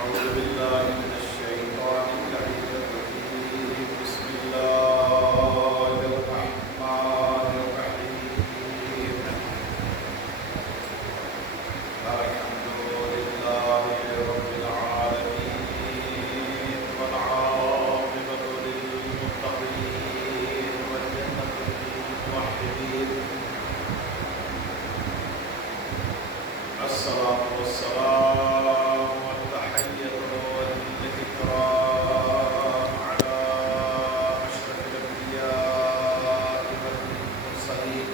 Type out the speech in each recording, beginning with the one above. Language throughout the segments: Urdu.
أعوذ بالله من الشيطان اللعين الرجيم بسم الله الرحمن الرحيم الحمد لله رب العالمين والعاقبة للمتقين والجنة للموحدين الصلاة والسلام والتحية والإكرام على أشرف الأنبياء والمرسلين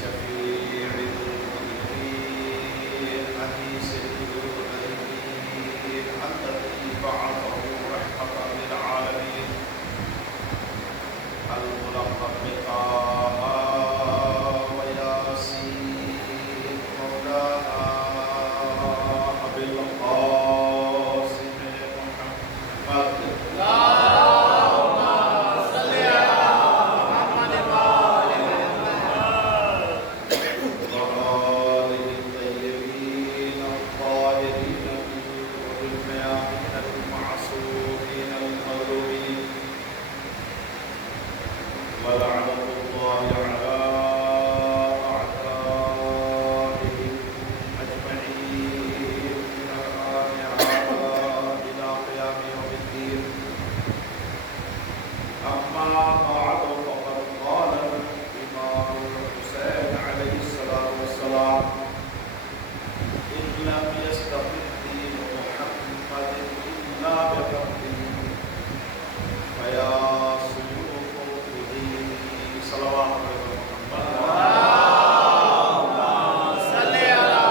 شفيع المذنبين أنيس الذنوبين الذي بعثه رحمة للعالمين الملقب بطه وياسين مولانا أبي القاسم محمد اللهم صل على محمد وآل محمد وآله الطيبين الطاهرين وبالميامين المعصومين المظلومين ولعنة الله على أعدائهم أجمعين من الآن إلى قيام يوم الدين أما بعد فقد قال الإمام الحسين عليه الصلاة والسلام إن لم يستقم دين محمد إلا بفقه فيا سيوف ديني صلوات محمد اللهم صل على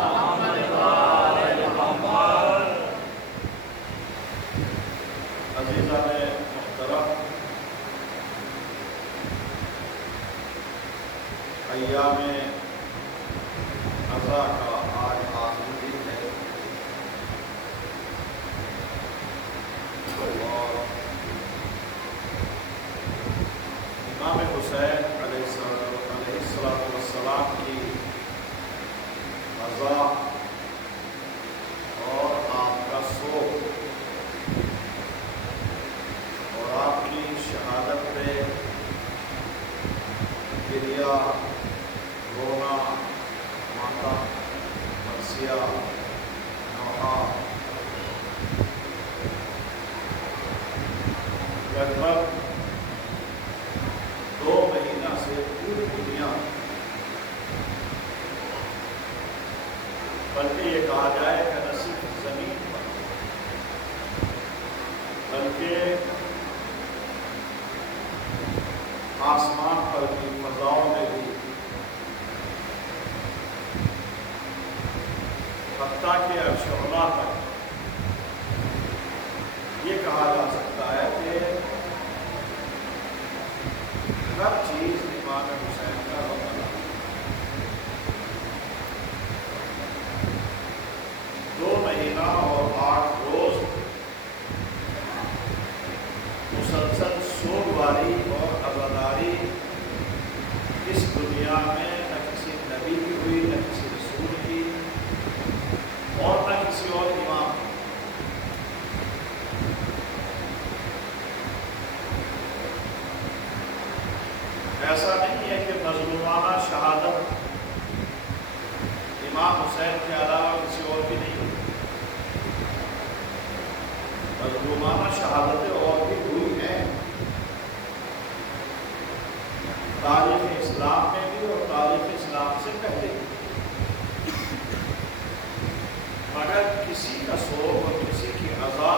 محمد وآل محمد عزیزان محترم، ایام عزا کا آج آخری دن ہے اور امام حسین علیہ السلام کی عزا اور آپ کا سوگ اور آپ کی شہادت پہ گریا، رونا، ماتم، مرثیہ، نوحہ لگ بھگ 2 مہینہ سے پوری دنیا، بلکہ یہ کہا جائے کہ نہ صرف زمین پر بلکہ آسمان پر بھی، فضاؤں میں بھی، حتیٰ کہ عرش علا تک یہ کہا جا سکتا ہے کہ ہر چیز امام حسین کا وطن ہے۔ 2 مہینہ اور 8 روز مسلسل سوگواری اور عزاداری اس دنیا میں نہ کسی نبی کی ہوئی، نہ کسی رسول کی، اور نہ کسی اور امام کی۔ ایسا نہیں ہے کہ مظلومانہ شہادت امام حسین کے علاوہ کسی اور کی نہیں ہوئی۔ مظلومانہ شہادتیں اور بھی ہوئی ہیں، تاریخ اسلام میں بھی اور تاریخ اسلام سے پہلے بھی، مگر کسی کا سوگ اور کسی کی عزا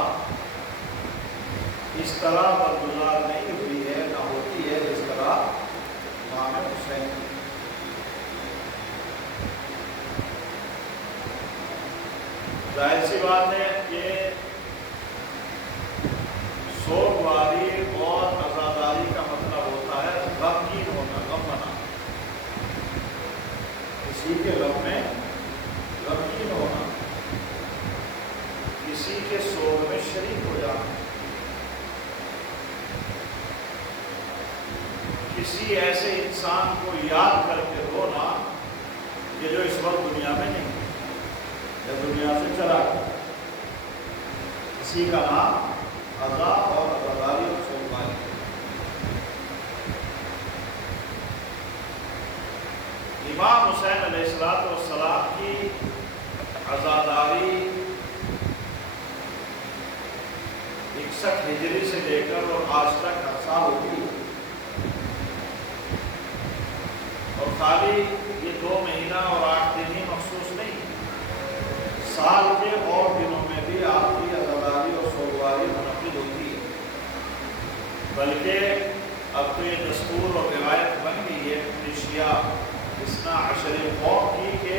اس طرح برگزار نہیں ہوئی ہے، نہ ہوتی ہے جس طرح امام حسین کی۔ ظاہر سی بات ہے کہ سوگواری اور عزاداری کا مطلب ہوتا ہے غمگین ہونا، غم بنانا، کسی کے غم میں غمگین ہونا، کسی کے سوگ میں شریک ہو جانا، کسی ایسے انسان کو یاد کر کے رونا کہ جو اس وقت دنیا میں نہیں۔ یا دنیا سے چلا گیا، اسی کا نام عزا اور عزاداری اور سوگواری۔ امام حسین علیہ السلام کی عزاداری 61 ہجری سے لے کر اور آج تک ہر سال ہوتی ہے، اور خالی یہ 2 مہینہ اور 8 دن ہی مخصوص نہیں، سال کے اور دنوں میں بھی آپ کی عزاداری اور سوگواری منعقد ہوتی ہے، بلکہ اب تو یہ دستور اور روایت بن گئی ہے اپنی شیعہ اثنا عشری قوم کی کہ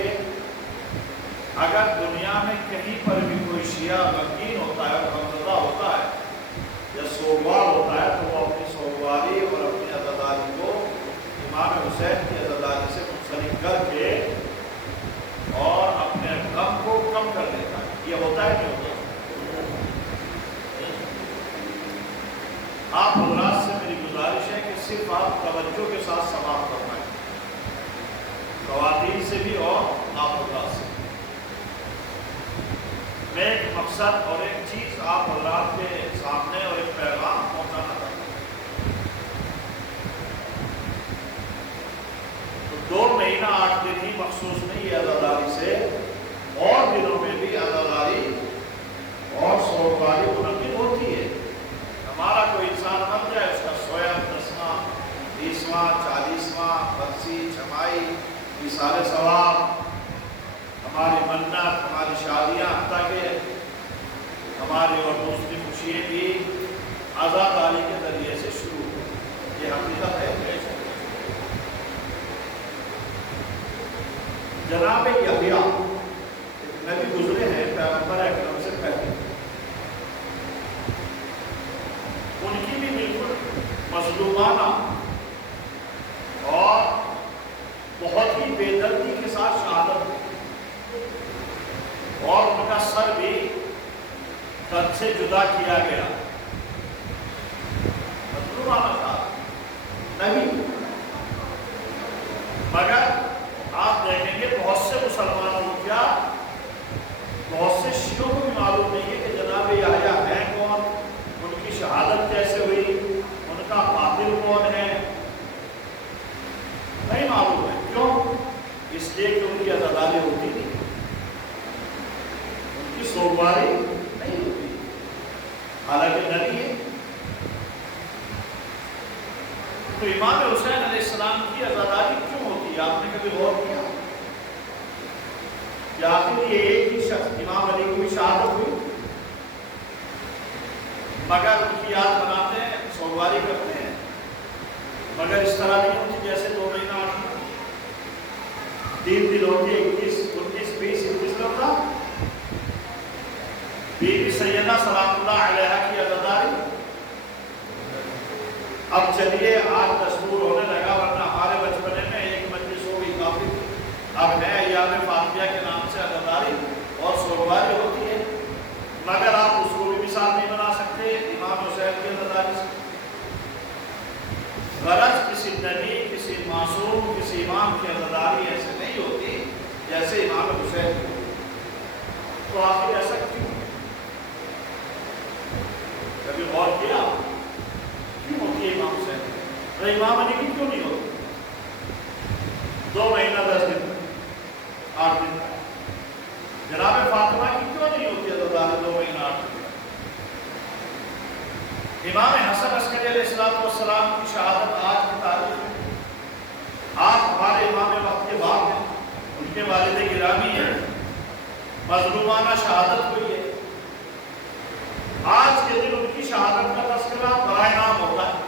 اگر دنیا میں کہیں پر بھی کوئی شیعہ غمگین ہوتا ہے اور غمزدہ ہوتا ہے یا سوگوار ہوتا ہے تو وہ اپنی سوگواری اور اپنی عزاداری کو امام حسین کی عزاداری سے منسلک کر کے اور اپنے غم کو کم کر دیتا ہے۔ یہ ہوتا ہے نہیں ہوتا؟ آپ حضرات سے میری گزارش ہے کہ صرف آپ توجہ کے ساتھ سماعت فرمائیں، خواتین سے بھی اور آپ حضرات سے۔ میں ایک مقصد اور ایک چیز آپ حضرات کے سامنے اور ایک پیغام پہنچانا چاہتا ہوں۔ تو 2 مہینہ 8 دن ہی مخصوص نہیں ہے عزاداری سے، اور دنوں میں بھی عزاداری اور سوگواری منعقد ہوتی ہے۔ ہمارا کوئی انسان مر جائے، اس کا سویا 10واں 20واں 40واں برسی چھمائی ایصال ثواب، ہماری منت، ہماری شادیاں، حتیٰ کہ ہماری اور دوسری خوشیاں بھی عزاداری کے ذریعے سے شروع ہوئی۔ یہ حقیقت ہے۔ جناب یحییٰ ایک نبی گزرے ہیں پیغمبر اکرم سے پہلے، ان کی بھی بالکل مظلومانہ اور بہت ہی بے دردی کے ساتھ شہادت ہوئی، اور ان کا سر بھی تن سے جدا کیا گیا۔ مظلومانہ تھا نبی، مگر آپ دیکھیں گے بہت سے مسلمانوں کو، کیا بہت سے شیعوں کو بھی معلوم نہیں ہے کہ جناب یحییٰ ہیں کون، ان کی شہادت کیسے ہوئی، ان کا قاتل کون ہے، نہیں معلوم ہے۔ کیوں؟ اس لیے کہ ان کی عزاداری ہوتی نہیں، ان کی سوگواری نہیں ہوتی، حالانکہ نبی ہے۔ تو امام حسین علیہ السلام کی عزاداری کیوں ہوتی ہے؟ آپ نے کبھی غور کیا کہ آخر یہ ایک ہی شخص امام علی کو بھی شہادت ہوئی، مگر ان کی یاد مناتے ہیں، سوگواری کرتے ہیں، مگر اس طرح نہیں ہوتی جیسے 2 مہینہ 8 دن 3 دن ہوتی، 21 29 20 21 ہوتا۔ بی بی سیدہ سلام اللہ علیہا کی عزاداری اب چلیے آج دستور ہونے لگا، ورنہ ہمارے بچپنے میں ایک مجلس ہو گئی کافی تھی، اب ہے ایام فاطمیہ کے نام سے عزاداری اور سوگواری ہوتی ہے، مگر آپ اس کو بھی مثال نہیں بنا سکتے امام حسین کی عزاداری سے۔ غرض کسی نبی، کسی معصوم، کسی امام کی عزاداری ایسے نہیں ہوتی جیسے امام حسین کی۔ تو آخر ایسا کیوں؟ کبھی غور کیا کیوں ہوتی ہے امام حسین؟ اور امام علی کی کیوں نہیں ہوتی؟ 2 مہینہ 10 دن 8 دن جناب فاطمہ کی کیوں نہیں ہوتی عزاداری 2 مہینہ 8 دن؟ امام حسن عسکری علیہ السلام کی شہادت آج کی تاریخ میں، آج ہمارے امام وقت کے باپ ہیں، ان کے والد گرامی ہیں، مظلومانہ شہادت ہوئی ہے، آج کے دن ان کی شہادت کا تذکرہ برائے نام ہوتا ہے۔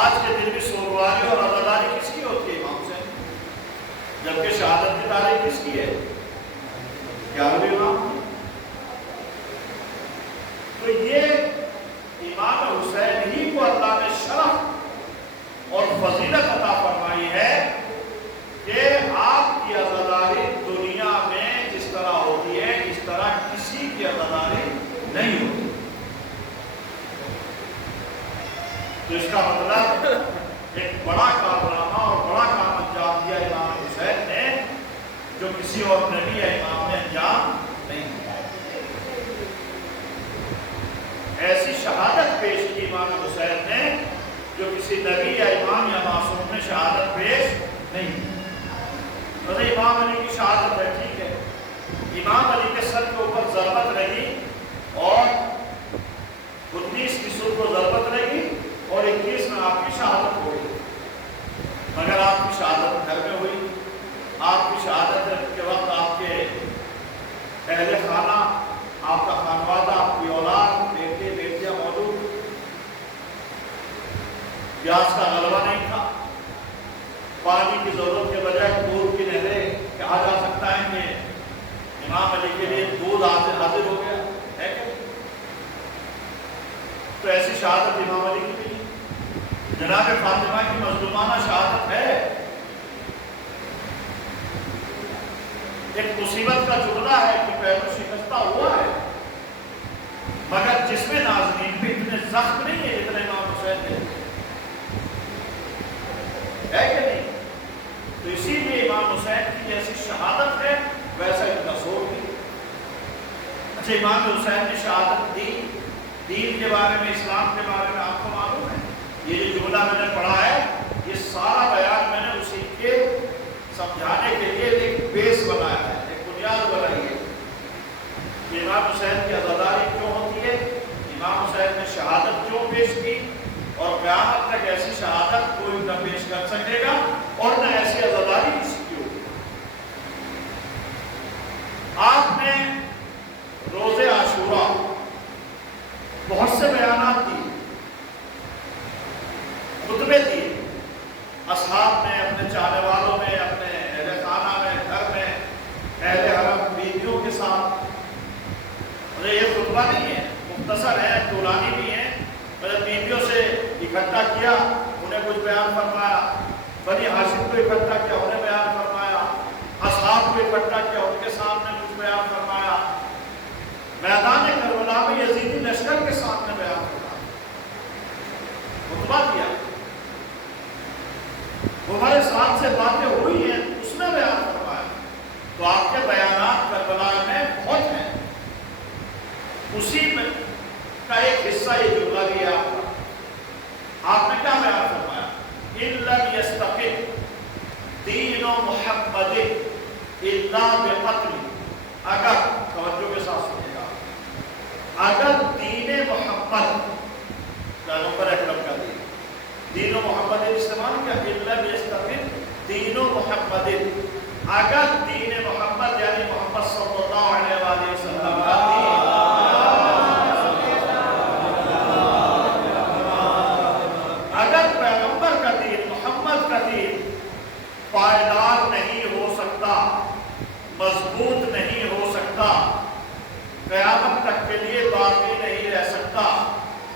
آج کے دن بھی سوگواری اور عزاداری کس کی ہوتی ہے؟ امام حسین، جبکہ شہادت کی تاریخ کس کی ہے؟ 11ویں امام۔ تو یہ امام حسین ہی کو اللہ نے شرف اور فضیلت عطا فرمائی ہے کہ آپ کی عزاداری دنیا میں جس طرح ہوتی ہے اس طرح کسی کی عزاداری نہیں ہوتی۔ تو اس کا مطلب ایک بڑا کارنامہ اور بڑا کام انجام دیا امام حسین نے، جو کسی اور نبی یا امام نے انجام نہیں دیا۔ ایسی شہادت پیش کی امام حسین نے جو کسی نبی یا امام یا معصوم نے شہادت پیش نہیں کی۔ تو امام علی کی شہادت ہے، ٹھیک ہے، امام علی کے سر کے اوپر ضربت لگی اور 19 کی صبح کو ضربت لگی اور 21 میں آپ کی شہادت ہو گئی، مگر آپ کی شہادت گھر میں ہوئی۔ آپ کی شہادت کے وقت آپ کے اہل خانہ، آپ کا خانوادہ، آپ کی اولاد، بیٹے بیٹیاں موجود، پیاس کا غلبہ نہیں تھا، پانی کی ضرورت کے بجائے دودھ کی نہریں، کہا جا سکتا ہے کہ امام علی کے لیے دودھ حاضر ہو گیا ہے کہ تو ایسی شہادت امام علی کی بھی جناب فاطمہ کی مظلومانہ شہادت ہے۔ ایک مصیبت کا جملہ ہے کہ پہلو شکستہ ہوا ہے، مگر جس میں ناظرین پہ اتنے زخم نہیں ہے جتنے امام حسین نے، ہے کہ نہیں؟ تو اسی لیے امام حسین کی جیسی شہادت ہے ویسا ان کا سور بھی۔ اچھا، امام حسین نے شہادت دی، دین کے بارے میں، اسلام کے بارے میں آپ کو معلوم ہے، یہ جو جملہ میں نے پڑھا ہے یہ سارا بیان میں نے اسی کے سمجھانے کے لیے ایک بیس بنایا ہے، ایک بنیاد بنائی ہے کہ امام حسین کی عزاداری کیوں ہوتی ہے، امام حسین نے شہادت کیوں پیش کی، اور قیامت تک ایسی شہادت کوئی نہ پیش کر سکے گا اور نہ ایسی عزاداری کسی کی ہوگی۔ آپ نے روز عاشورہ بہت سے بیانات دیے، خطبے دیے، اصحاب میں، اپنے چاہنے والوں میں، اپنے اہل خانہ میں، گھر میں، اہل حرم بیویوں کے ساتھ۔ یہ خطبہ نہیں ہے، مختصر ہے، طولانی بھی ہے، مطلب بیویوں سے اکٹھا کیا، انہیں کچھ بیان فرمایا، بنی ہاشم کو اکٹھا کیا، انہیں بیان فرمایا، اصحاب کو اکٹھا کیا، ان کے سامنے کچھ بیان فرمایا، میدان کربلا میں یزیدی لشکر کے سامنے بیان فرمایا، خطبہ کیا، ہمارے ساتھ سے باتیں ہوئی ہیں اس میں بیان فرمایا۔ تو آپ کے بیانات کربلا میں بہت ہیں، اسی میں کا ایک حصہ یہ جملہ بھی ہے آپ کا۔ آپ نے کیا بیان فرمایا؟ إِن لَمْ يَسْتَقِمْ دِينُ مُحَمَّدٍ إِلَّا بِقَتْلِ، اگر، توجہ کے ساتھ سنیے گا، اگر دین محمد، پیغمبر اکرم کا دین، دین محمد استعمال کیا، إِن لَمْ يَسْتَقِمْ دِينُ مُحَمَّدٍ، اگر دین محمد یعنی محمد صلی اللہ علیہ وآلہ وسلم کا دین، پائیدار نہیں ہو سکتا، مضبوط نہیں ہو سکتا، قیامت تک کے لیے باقی نہیں رہ سکتا۔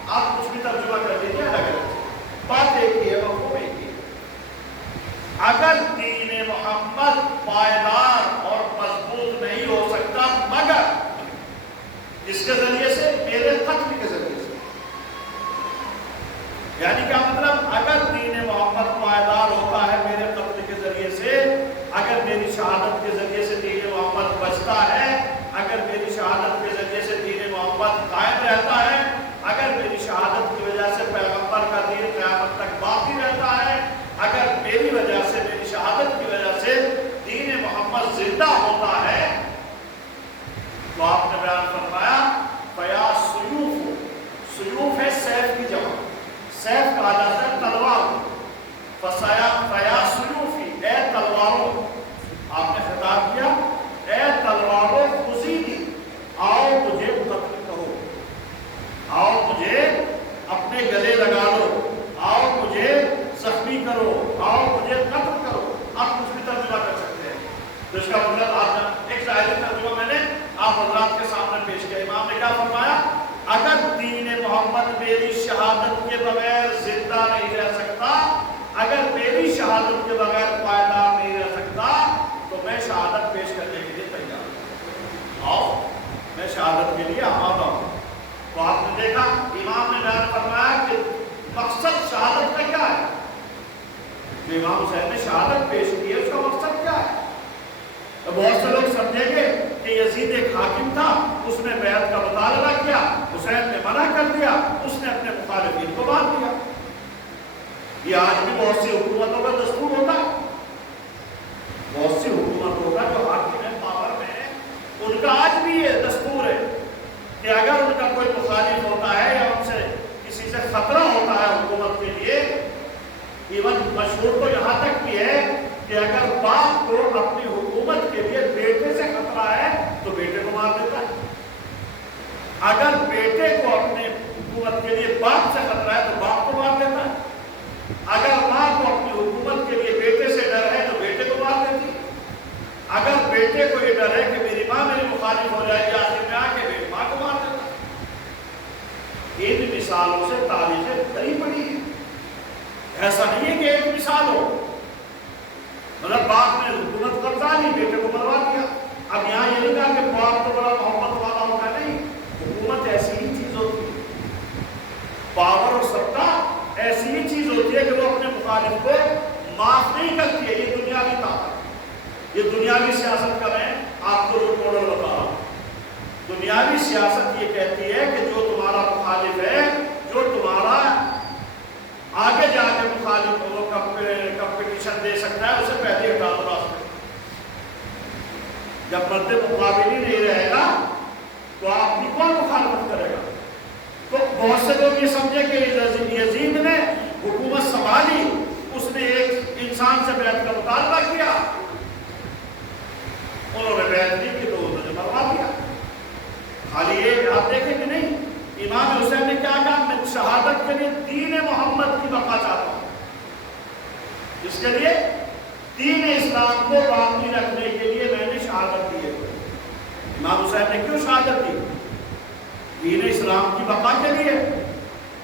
آپ کچھ بھی ترجمہ کر دیجیے، اگر بات ایک ہی ہے، مفہوم ایک ہی ہے۔ اگر دین محمد پائیدار اور مضبوط نہیں ہو سکتا مگر اس کے ذریعے سے، میرے قتل کے ذریعے سے، یعنی کیا مطلب، اگر دین محمد پائیدار ہوتا ہے میرے قتل کے ذریعے سے، اگر میری شہادت کے ذریعے سے دین محمد بچتا ہے، اگر میری شہادت کے ذریعے سے دین محمد قائم رہتا ہے، اگر میری شہادت کی وجہ سے پیغمبر کا دین قیامت تک باقی رہتا ہے، اگر میری وجہ سے، میری شہادت کی وجہ سے دین محمد زندہ ہوتا ہے، تو آپ نے بیان فرمایا فیا سیوف، سیوف ہے سیف کی جمع، سیف کہا جاتا ہے تلوار، فیا سیوفی، اے تلواروں، آپ نے خطاب کیا، اے تلواروں خذیدی، آؤ مجھے قتل کرو، آؤ مجھے اپنے گلے لگا لو، آؤ مجھے زخمی کرو، آؤ مجھے قتل کرو۔ آپ کچھ بھی ترجمہ کر سکتے ہیں، تو اس کا مطلب آپ ایک ظاہری ترجمہ میں نے آپ حضرات کے سامنے پیش کیا۔ امام نے کیا فرمایا؟ اگر دین محمد میری شہادت کے بغیر زندہ نہیں رہ سکتا، اگر میری شہادت کے بغیر پائیدار نہیں رہ سکتا، تو میں شہادت پیش کرنے کے لیے تیار ہوں، آؤ میں شہادت کے لیے آمادہ ہوں۔ تو آپ نے دیکھا امام نے بیان فرمایا کہ مقصد شہادت کا کیا ہے، جو امام حسین نے شہادت پیش کی ہے اس کا مقصد کیا ہے؟ اب حکومت کے لیے ایون مشہور تو یہاں تک بھی ہے کہ اگر باپ کو اپنی حکومت کے لیے بیٹے سے خطرہ ہے تو بیٹے کو مار دیتا ہے، اگر بیٹے کو اپنے حکومت کے لیے باپ سے خطرہ ہے تو باپ کو مار دیتا ہے، اگر ماں کو اپنی حکومت کے لیے بیٹے سے ڈر ہے تو بیٹے کو مار دیتی ہے، اگر بیٹے کو یہ ڈر ہے کہ میری ماں میری مخالف ہو جائے گی آخر میں آ کے میری ماں کو مار دیتا ہے۔ ان مثالوں سے تاریخیں بھری پڑی ہے، ایسا نہیں ہے کہ ایک مثال ہو، مطلب باپ نے حکومت قبضہ لی بیٹے کو مروا دیا۔ اب یہاں یہ نہیں کہا کہ باپ تو بڑا محبت والا ہوتا ہے، نہیں، حکومت ایسی ہی چیز ہوتی ہے، پاور اور سطح ایسی ہی چیز ہوتی ہے کہ وہ اپنے مخالف کو معاف نہیں کرتی ہے۔ یہ دنیاوی طاقت، یہ دنیاوی سیاست کا میں آپ کو رول ماڈل بتا رہا ہوں۔ دنیاوی سیاست یہ کہتی ہے کہ جو تمہارا مخالف ہے، جو تمہارا آگے جا کے مخالف کو کمپٹیشن دے سکتا ہے، اسے پہلے ہٹا دو راستے۔ جب مد مقابل ہی نہیں رہے گا تو آپ کی کون مخالفت کرے گا؟ تو بہت سے لوگ یہ سمجھے کہ یزید نے حکومت سنبھالی، اس نے ایک انسان سے بیعت کا مطالبہ کیا، انہوں نے بیعت نہیں کی تو انہوں نے مروا دیا۔ خالی یہ آپ دیکھیں کہ نہیں، امام حسین نے کیا کہا؟ میں شہادت کے لیے دین محمد کی بقا چاہتا ہوں، جس کے لیے دین اسلام کو باقی رکھنے کے لیے میں نے شہادت دی ہے۔ امام حسین نے کیوں شہادت دی؟ دین اسلام کی بقا کے لیے،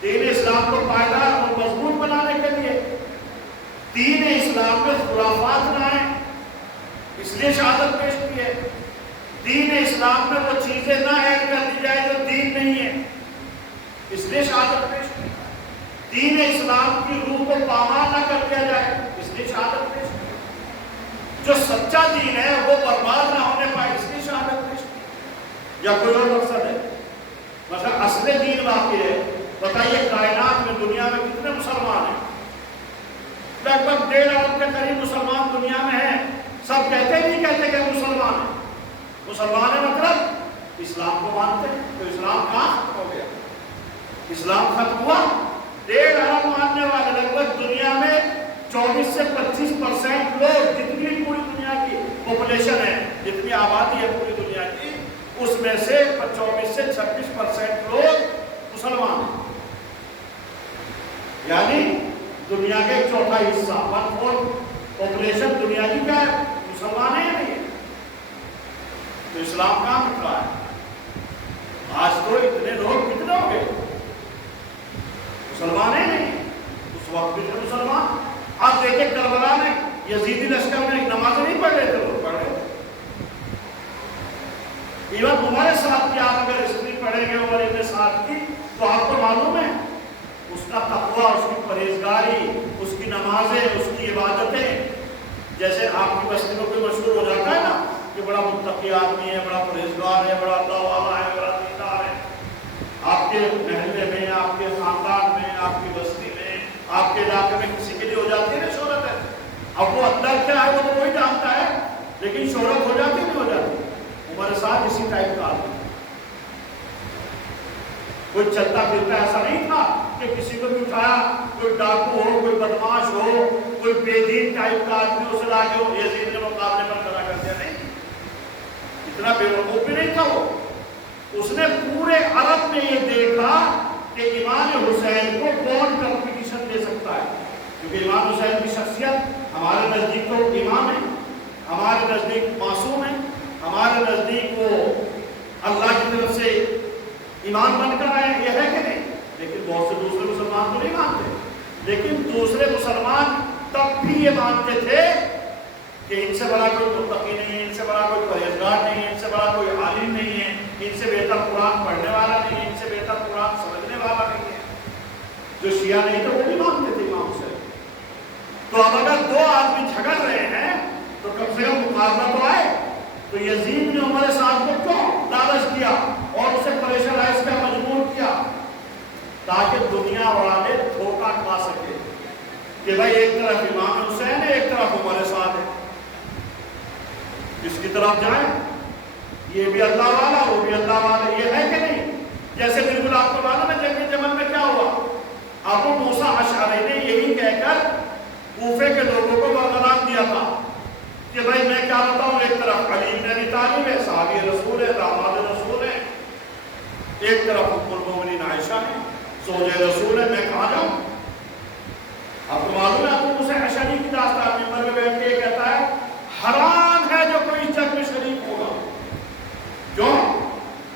دین اسلام کو پائیدار اور مضبوط بنانے کے لیے، دین اسلام میں خرافات نہ آئیں، اس لیے شہادت پیش کی ہے۔ دین اسلام میں وہ چیزیں نہ ایڈ کر دی جائے جو دین نہیں ہے، اس لیے شہادت پیش کی۔ دین اسلام کی روح کو پامال نہ کر دیا جائے، اس لیے شہادت پیش کی۔ جو سچا دین ہے وہ برباد نہ ہونے پائے، اس لیے شہادت پیش کی۔ یا کوئی اور مقصد ہے؟ مثلا اصل دین باقی ہے۔ بتائیے کائنات میں دنیا میں کتنے مسلمان ہیں؟ لگ بھگ 1.5 ارب کے قریب مسلمان دنیا میں ہیں۔ سب کہتے نہیں کہتے کہ مسلمان ہیں، مسلمان ہے مطلب اسلام کو مانتے ہیں۔ تو اسلام کہاں ختم ہو گیا؟ اسلام ختم ہوا؟ 1.5 ارب ماننے والے لگ بھگ دنیا میں 24 سے 25% لوگ، جتنی پوری دنیا کی پاپولیشن ہے، جتنی آبادی ہے پوری دنیا کی، اس میں سے 24 سے 26% لوگ مسلمان ہیں، یعنی دنیا کا 1/4 حصہ، 1/4 پاپولیشن دنیا کی کیا ہے؟ مسلمان ہے یا نہیں ہے؟ تو اسلام کہاں مٹ رہا ہے؟ آج تو اتنے لوگ کتنے ہو گئے؟ مسلمان ہے نہیں؟ اس وقت بھی تھے مسلمان۔ آپ دیکھیں کربلا میں یزیدی لشکر میں نماز نہیں پڑھ رہے تھے، لوگ پڑھ رہے تھے۔ ایون ہمارے ساتھ کی آپ اگر ہسٹری پڑھیں گے عمر ابن سعد کی تو آپ کو معلوم ہے اس کا تقویٰ، اس کی پرہیزگاری، اس کی نمازیں، اس کی عبادتیں، جیسے آپ کی بستی میں کوئی مشہور ہو جاتا ہے نا کہ بڑا متقی آدمی ہے، بڑا پرہیزگار ہے، بڑا اللہ والا ہے، بڑا دیندار ہے، آپ کے محلے میں، آپ کے خاندان میں، آپ کی بستی میں، آپ کے علاقے میں کسی کے لیے ہو جاتی ہے نا شہرت ہے۔ اب وہ اندر کیا ہے وہ تو کوئی جانتا ہے، لیکن شہرت ہو جاتی نہیں ہو جاتی؟ ہمارے ساتھ اسی ٹائپ کا آدمی، کوئی چلتا پھرتا ایسا نہیں تھا کہ کسی کو بھی اٹھایا، کوئی ڈاکو ہو، کوئی بدماش ہو، کوئی بے دین ٹائپ کا آدمی اسے لا کے یزید کے مقابلے پر کھڑا کر دیا، نہیں، اتنا بے وقوف بھی نہیں تھا وہ۔ اس نے پورے عرب میں یہ دیکھا کہ امام حسین کو کون کمپٹیشن دے سکتا ہے، کیونکہ امام حسین کی شخصیت ہمارے نزدیک تو امام ہے، ہمارے نزدیک معصوم ہے، ہمارے نزدیک وہ اللہ کی طرف سے ایمان بن کر آئے، یہ ہے کہ نہیں؟ لیکن بہت سے دوسرے مسلمان تو نہیں مانتے، لیکن دوسرے مسلمان تب بھی یہ مانتے تھے کہ ان سے بڑا کوئی متقی نہیں ہے، ان سے بڑا کوئی پرہیزگار نہیں ہے، ان سے بڑا کوئی عالم نہیں ہے، ان سے بہتر قرآن پڑھنے والا نہیں ہے، ان سے بہتر قرآن سمجھنے والا نہیں ہے۔ جو شیعہ نہیں تھے وہ بھی مانتے تھے امام حسین۔ تو اب اگر دو آدمی جھگڑ رہے ہیں تو کم سے کم مقابلہ تو آئے۔ تو یزید نے عمر سعد کو کیوں لالچ کیا اور اسے پریشرائز کیا، مجبور کیا؟ تاکہ دنیا والے دھوکہ کھا سکے کہ بھائی ایک طرف امام حسین ہے، ایک طرف عمر سعد ہے، کس کی طرف جائیں؟ یہ بھی اللہ والا، وہ بھی اللہ والا، یہ ہے کہ نہیں؟ جیسے بالکل آپ کو معلوم ہے جنگ جمل میں کیا ہوا؟ ابو موسیٰ اشعری نے یہی کہہ کر کوفے کے لوگوں کو برگزار دیا تھا کہ بھائی میں کیا بتاؤں، ایک طرف علی بن ابی طالب ہے، صحابی رسول ہے، داماد رسول ہے، ایک طرف ام المؤمنین عائشہ ہے، زوج رسول ہے، میں کہاں جاؤں؟ آپ کو معلوم ہے ابو موسیٰ اشعری کی داستان ممبر میں بیٹھ کے کہتا ہے حرام ہے جو کوئی جنگ میں شریک ہوگا. کیوں؟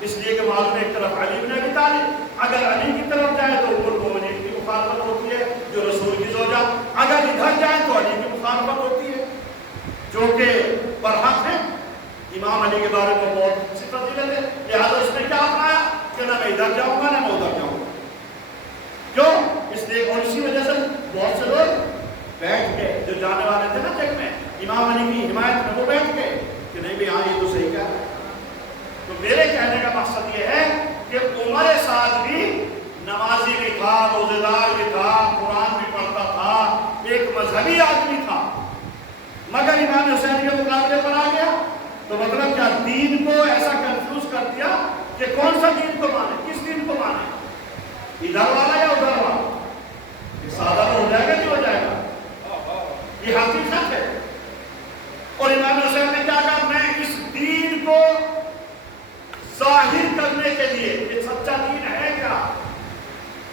اس لیے کہ معلوم ایک طرف علی بن ابی طالب، اگر علی کی طرف جائے تو ام المؤمنین کی مخالفت ہوتی ہے جو رسول کی زوجہ، اگر ادھر جائے تو علی کی مخالفت ہوتی ہے جو کہ برحق ہے. امام علی کے بارے میں بہت سی فضیلت ہے، لہٰذا اس نے کیا اپنایا کہ نہ میں ادھر جاؤں گا نہ میں ادھر جاؤں گا. کیوں؟ اس لیے اور اسی وجہ سے بہت سے لوگ بیٹھ گئے جو جانے والے تھے نا جنگ میں، امام علی کی حمایت میں وہ بیٹھ گئے کہ نہیں بھی ہاں یہ تو صحیح کہہ رہا ہے. تو میرے کہنے کا مقصد یہ ہے کہ عمر سعد بھی نمازی بھی تھا، روزے دار بھی تھا، قرآن بھی پڑھتا تھا، ایک مذہبی آدمی تھا، مگر امام حسین کے مقابلے پر آ گیا. تو مطلب کیا دین کو ایسا کنفیوز کر دیا کہ کون سا دین کو مانے، کس دین کو مانے، ادھر والا یا ادھر والا. یہ سادہ ہو جائے گا کہ ہو جائے گا، یہ حقیقت ہے. اور امام حسین نے کیا کہا میں اس دین کو ظاہر کرنے کے لیے، یہ سچا دین ہے کیا.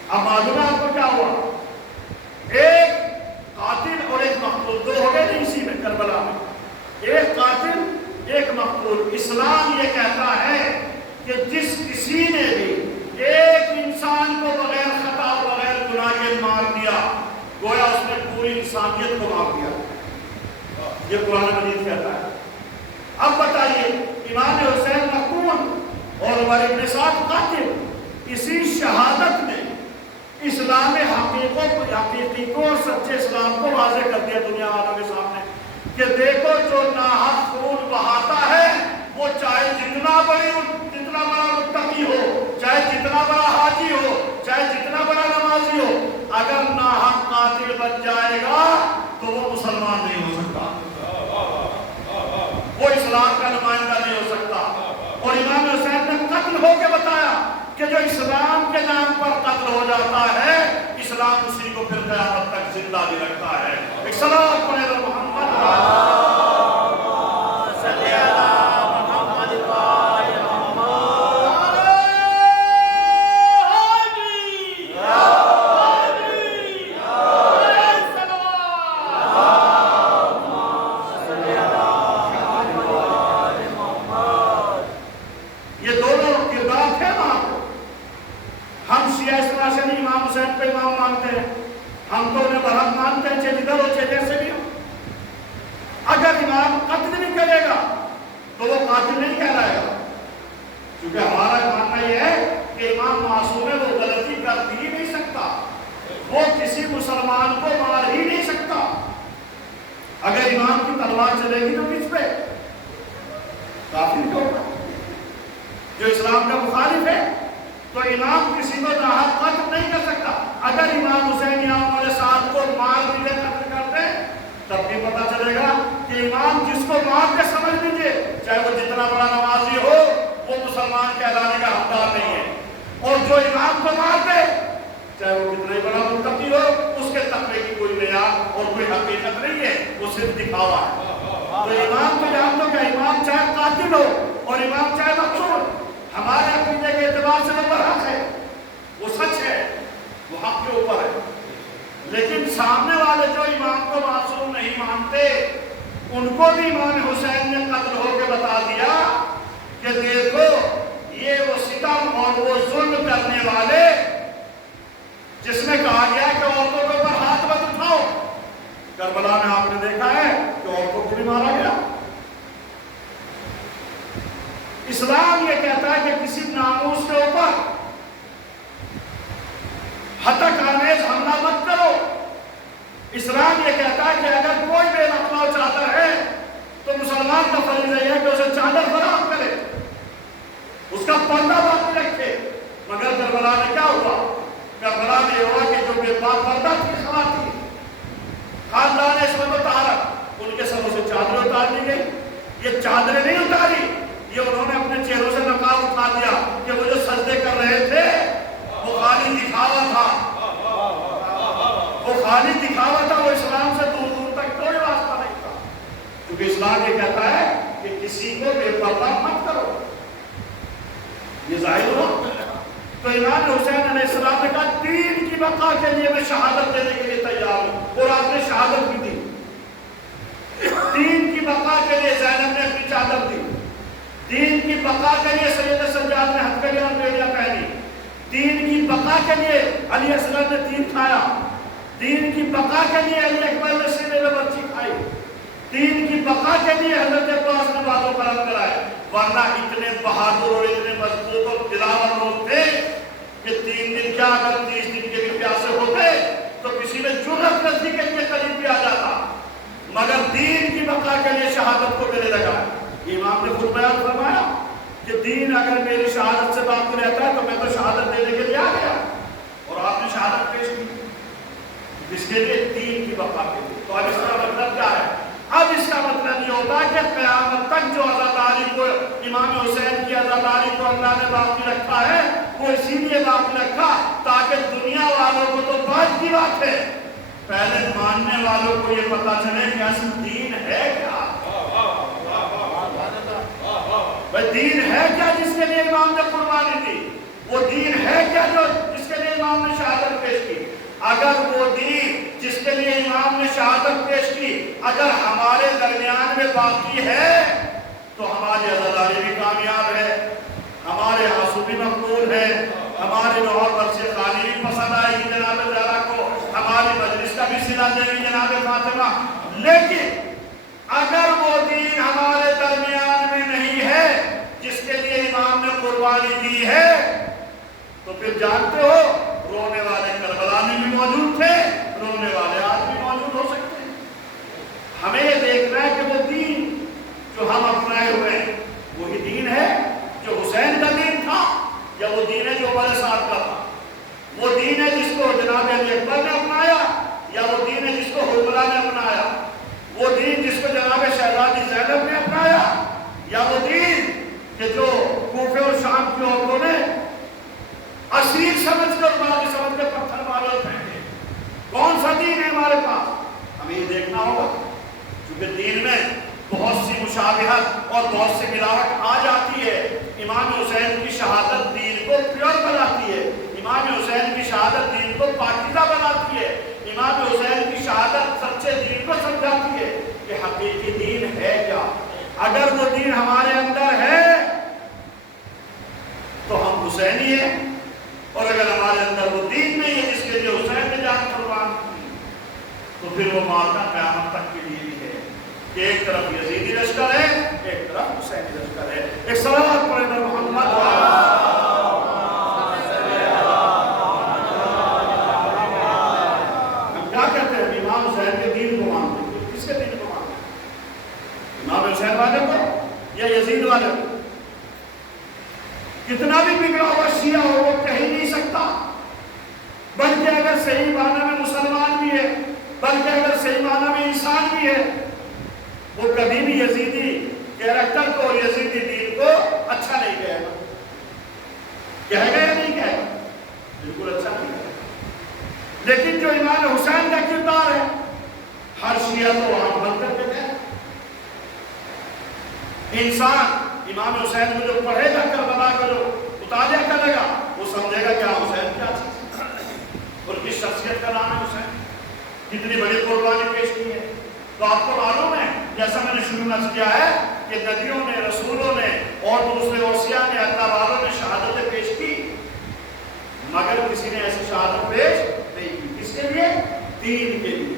اب معلوم ہے آپ کو کیا ہوا، ایک قاتل اور ایک مقتول، دو ہو گئے نہیں اسی میں کربلا میں، ایک قاتل ایک مقتول. اسلام یہ کہتا ہے کہ جس کسی نے بھی ایک انسان کو بغیر خطا بغیر گناہ کے مار دیا گویا اس نے پوری انسانیت کو مار دیا. یہ قرآن مجید کہتا ہے. اب بتائیے امام حسین مقتول اور عمر بن سعد قاتل، اسی شہادت نے اسلام حقیقی کو اور سچے اسلام کو واضح کر دیا دنیا والوں کے سامنے کہ دیکھو جو ناحق خون بہاتا ہے وہ چاہے جتنا بڑا متقی ہو، چاہے جتنا بڑا حاجی ہو، چاہے جتنا بڑا نمازی ہو، اگر ناحق قاتل بن جائے گا تو وہ مسلمان نہیں ہو سکتا، وہ اسلام کا نمائندہ نہیں ہو سکتا. اور امام حسین نے قتل ہو کے بتایا کہ جو اسلام کے نام پر قتل ہو جاتا ہے اسلام اسی کو پھر قیامت تک زندہ بھی رکھتا ہے. ایک سلام پڑھے تو محمد صلی اللہ محمد وآل محمد. یہ دونوں کردار تھے وہاں پہ. ہم شیعہ اس طرح سے نہیں امام حسین کو امام مانتے ہیں، ہم تو انہیں برحق مانتے ہیں چاہے ادھر ہو چاہے جیسے بھی ہو. اگر امام قتل نہیں کرے گا تو وہ قاتل نہیں کہلائے گا، کیونکہ ہمارا ماننا یہ ہے کہ امام معصوم ہے، وہ غلطی کر ہی نہیں سکتا، وہ کسی مسلمان کو مار ہی نہیں سکتا. اگر امام کی تلوار چلے گی تو کس پہ؟ کافر کے اوپر جو اسلام کا مخالف ہے. تو امام کسی کو ناحق قتل نہیں کر سکتا. اگر امام حسین یا عمر سعد کو مار دیے قتل کرتے تب بھی پتا چلے گا کہ امام جس کو مار کے سمجھ لیجیے چاہے وہ جتنا بڑا نمازی ہو وہ مسلمان کہلانے کا حقدار نہیں ہے. اور جو امام کو مار دے چاہے وہ کتنا ہی بڑا متقی ہو اس کے تقوی کی کوئی معیار اور کوئی حقیقت نہیں ہے، وہ صرف دکھاوا ہے. تو امام کو جان دو کہ امام چاہے قاتل ہو اور امام چاہے مقتول، ہمارے عقیدے کے اعتبار سے وہ برحق ہے، وہ سچ ہے، وہ حق کے اوپر ہے. لیکن سامنے والے جو امام کو معصوم نہیں مانتے ان کو بھی امام حسین نے قتل ہو کے بتا دیا کہ دیکھو یہ وہ ستم اور وہ ظلم کرنے والے جس میں کہا گیا کہ عورتوں کے اوپر ہاتھ مت اٹھاؤ. کربلا میں آپ نے دیکھا ہے کہ عورتوں کو بھی مارا گیا. اسلام یہ کہتا ہے کہ کسی ناموس کے اوپر ہتک آمیز حملہ مت کرو. اسلام یہ کہتا ہے کہ اگر کوئی بے نقاب چادر ہے تو مسلمان کا فریضہ یہ ہے کہ اسے چادر فراہم کرے، اس کا پردہ باقی رکھے. مگر کربلا میں کیا ہوا؟ کربلا میں یہ ہوا کہ جو بے پردہ تھی خواتین خاندان عصمت و طہارت ان کے سروں سے چادریں اتار دی گئی. یہ چادریں نہیں اتاری، یہ انہوں نے اپنے چہروں سے نقاب اٹھا دیا کہ وہ جو سجدے کر رہے تھے وہ خالی دکھاوا تھا. خالی دکھاوا تھا، وہ اسلام سے دور دور تک کوئی واسطہ نہیں تھا، کیونکہ اسلام یہ کہتا ہے کہ کسی کو بے پردہ مت کرو، یہ ظاہر ہوا۔ تو امام حسین علیہ السلام نے کہا دین کی بقا کے لیے میں شہادت دینے کے لیے تیار ہوں، اور آپ نے شہادت بھی دی۔ دین کی بقا کے لیے زینب نے اپنی چادر دی، دین کی بقا کے لیے سید سجاد نے ہتھکڑی اور بیڑیاں پہنی، دین کی بقا کے لیے علی اصغر نے تیر کھایا، دین کی بقا کے لیے علی اکبر نے سینے میں برچی کھائی، دین کی بقا کے لیے حضرت عباس نے بالوں پر ہاتھ کرائے۔ ورنہ اتنے بہادر اور اتنے مضبوط اور دلاور لوگ تھے کہ 3 دن کیا اگر 30 دن کے بھی پیاسے ہوتے تو کسی میں جرأت نزدیک کے قریب بھی آ جاتا، مگر دین کی بقا کے لیے شہادت کو میرے لگا۔ امام نے خود بیان فرمایا کہ دین اگر میری شہادت سے باقی رہتا ہے تو میں تو شہادت دینے کے لیے آ گیا، اور آپ نے شہادت پیش کی جس کے لیے دین کی بقا کے لیے۔ تو اب اس کا مطلب کیا ہے؟ اب اس کا مطلب یہ ہوتا ہے کہ قیامت تک جو عزاداری کو امام حسین کی عزاداری کو اللہ نے باقی رکھا ہے وہ اسی لیے باقی رکھا تاکہ دنیا والوں کو تو بعد کی بات ہے، پہلے ماننے والوں کو یہ پتا چلے کہ اصل دین ہے کیا، دین ہے کیا جس کے لیے امام نے قربانی دی، وہ دین ہے کیا جو جس کے لیے امام نے شہادت پیش کی۔ اگر وہ دین جس کے لیے امام نے شہادت پیش کی اگر ہمارے درمیان میں باقی ہے تو ہماری عزاداری بھی کامیاب ہے، ہمارے آنسو بھی مقبول ہے، ہمارے نوحر برچے خانی بھی پسند آئے گی جناب زہرا کو، ہماری مجلس کا بھی صلہ دے گی جناب فاطمہ۔ لیکن اگر وہ دین ہمارے درمیان میں نہیں ہے جس کے لیے امام نے قربانی دی ہے تو پھر جانتے ہو رونے والے کربلا میں بھی موجود تھے، رونے والے آج بھی موجود ہو سکتے ہیں۔ ہمیں یہ دیکھنا ہے کہ وہ دین جو ہم اپنائے ہوئے ہیں وہی دین ہے جو حسین کا دین تھا، یا وہ دین ہے جو عمر سعد کا تھا، وہ دین ہے جس کو جناب علی اکبر نے اپنایا، یا وہ دین ہے جس کو حرملہ نے اپنایا، وہ دین جس کو جناب شہزادی زینب نے اپنایا، یا وہ دین کہ جو کوفے اور شام کی عورتوں نے اسیر سمجھ کر باقی سمجھ کے پتھر مارے پھینکے۔ کون سا دین ہے ہمارے پاس؟ ہمیں یہ دیکھنا ہوگا، کیونکہ دین میں بہت سی مشابہت اور بہت سی ملاوٹ آ جاتی ہے۔ امام حسین کی شہادت دین کو پیور بناتی ہے، امام حسین کی شہادت دین کو پاکیزہ بناتی ہے، امام حسین کی شہادت سچے دین کو سمجھاتی ہے کہ حقیقی دین ہے کیا۔ اگر وہ دین ہمارے اندر ہے تو ہم حسینی ہیں، اور اگر ہمارے اندر وہ دین نہیں ہے جس کے لیے حسین نے جان قربان کی تو پھر وہ مارکا قیامت تک کے لیے بھی ہے کہ ایک طرف یزیدی لشکر ہے ایک طرف حسینی لشکر ہے۔ ایک صلوات پڑھے در محمد۔ ہم کیا کہتے ہیں؟ امام حسین کے دین کو مانتے ہیں۔ کس کے دین کو مانتے ہیں؟ امام حسین والے کو یا یزید والے کو؟ کتنا بھی بگڑا ہوا شیعہ ہو وہ کہہ نہیں سکتا، بلکہ اگر صحیح معنی میں مسلمان بھی ہے، بلکہ اگر صحیح معنی میں انسان بھی ہے، وہ کبھی بھی یزیدی کیریکٹر کو یزیدی دین کو اچھا نہیں کہے گا۔ کہے گا یا نہیں کہے گا؟ بالکل اچھا نہیں کہے گا۔ لیکن جو امام حسین کا کردار ہے ہر شیعہ تو وہاں بند کر کے گئے۔ انسان امام حسین کو جو پڑھے گا کربلا کا جو مطالعہ کرے گا وہ سمجھے گا کیا حسین کیا چیز ہے، اور کس شخصیت کا نام ہے حسین، کتنی بڑی قربانی پیش کی ہے۔ تو آپ کو معلوم ہے جیسا میں نے شروع نہ کیا ہے کہ نبیوں نے، رسولوں نے اور دوسرے اوصیاء نے، اللہ والوں نے شہادتیں پیش کی، مگر کسی نے ایسی شہادت پیش نہیں کی۔ کس کے لیے؟ دین کے لیے۔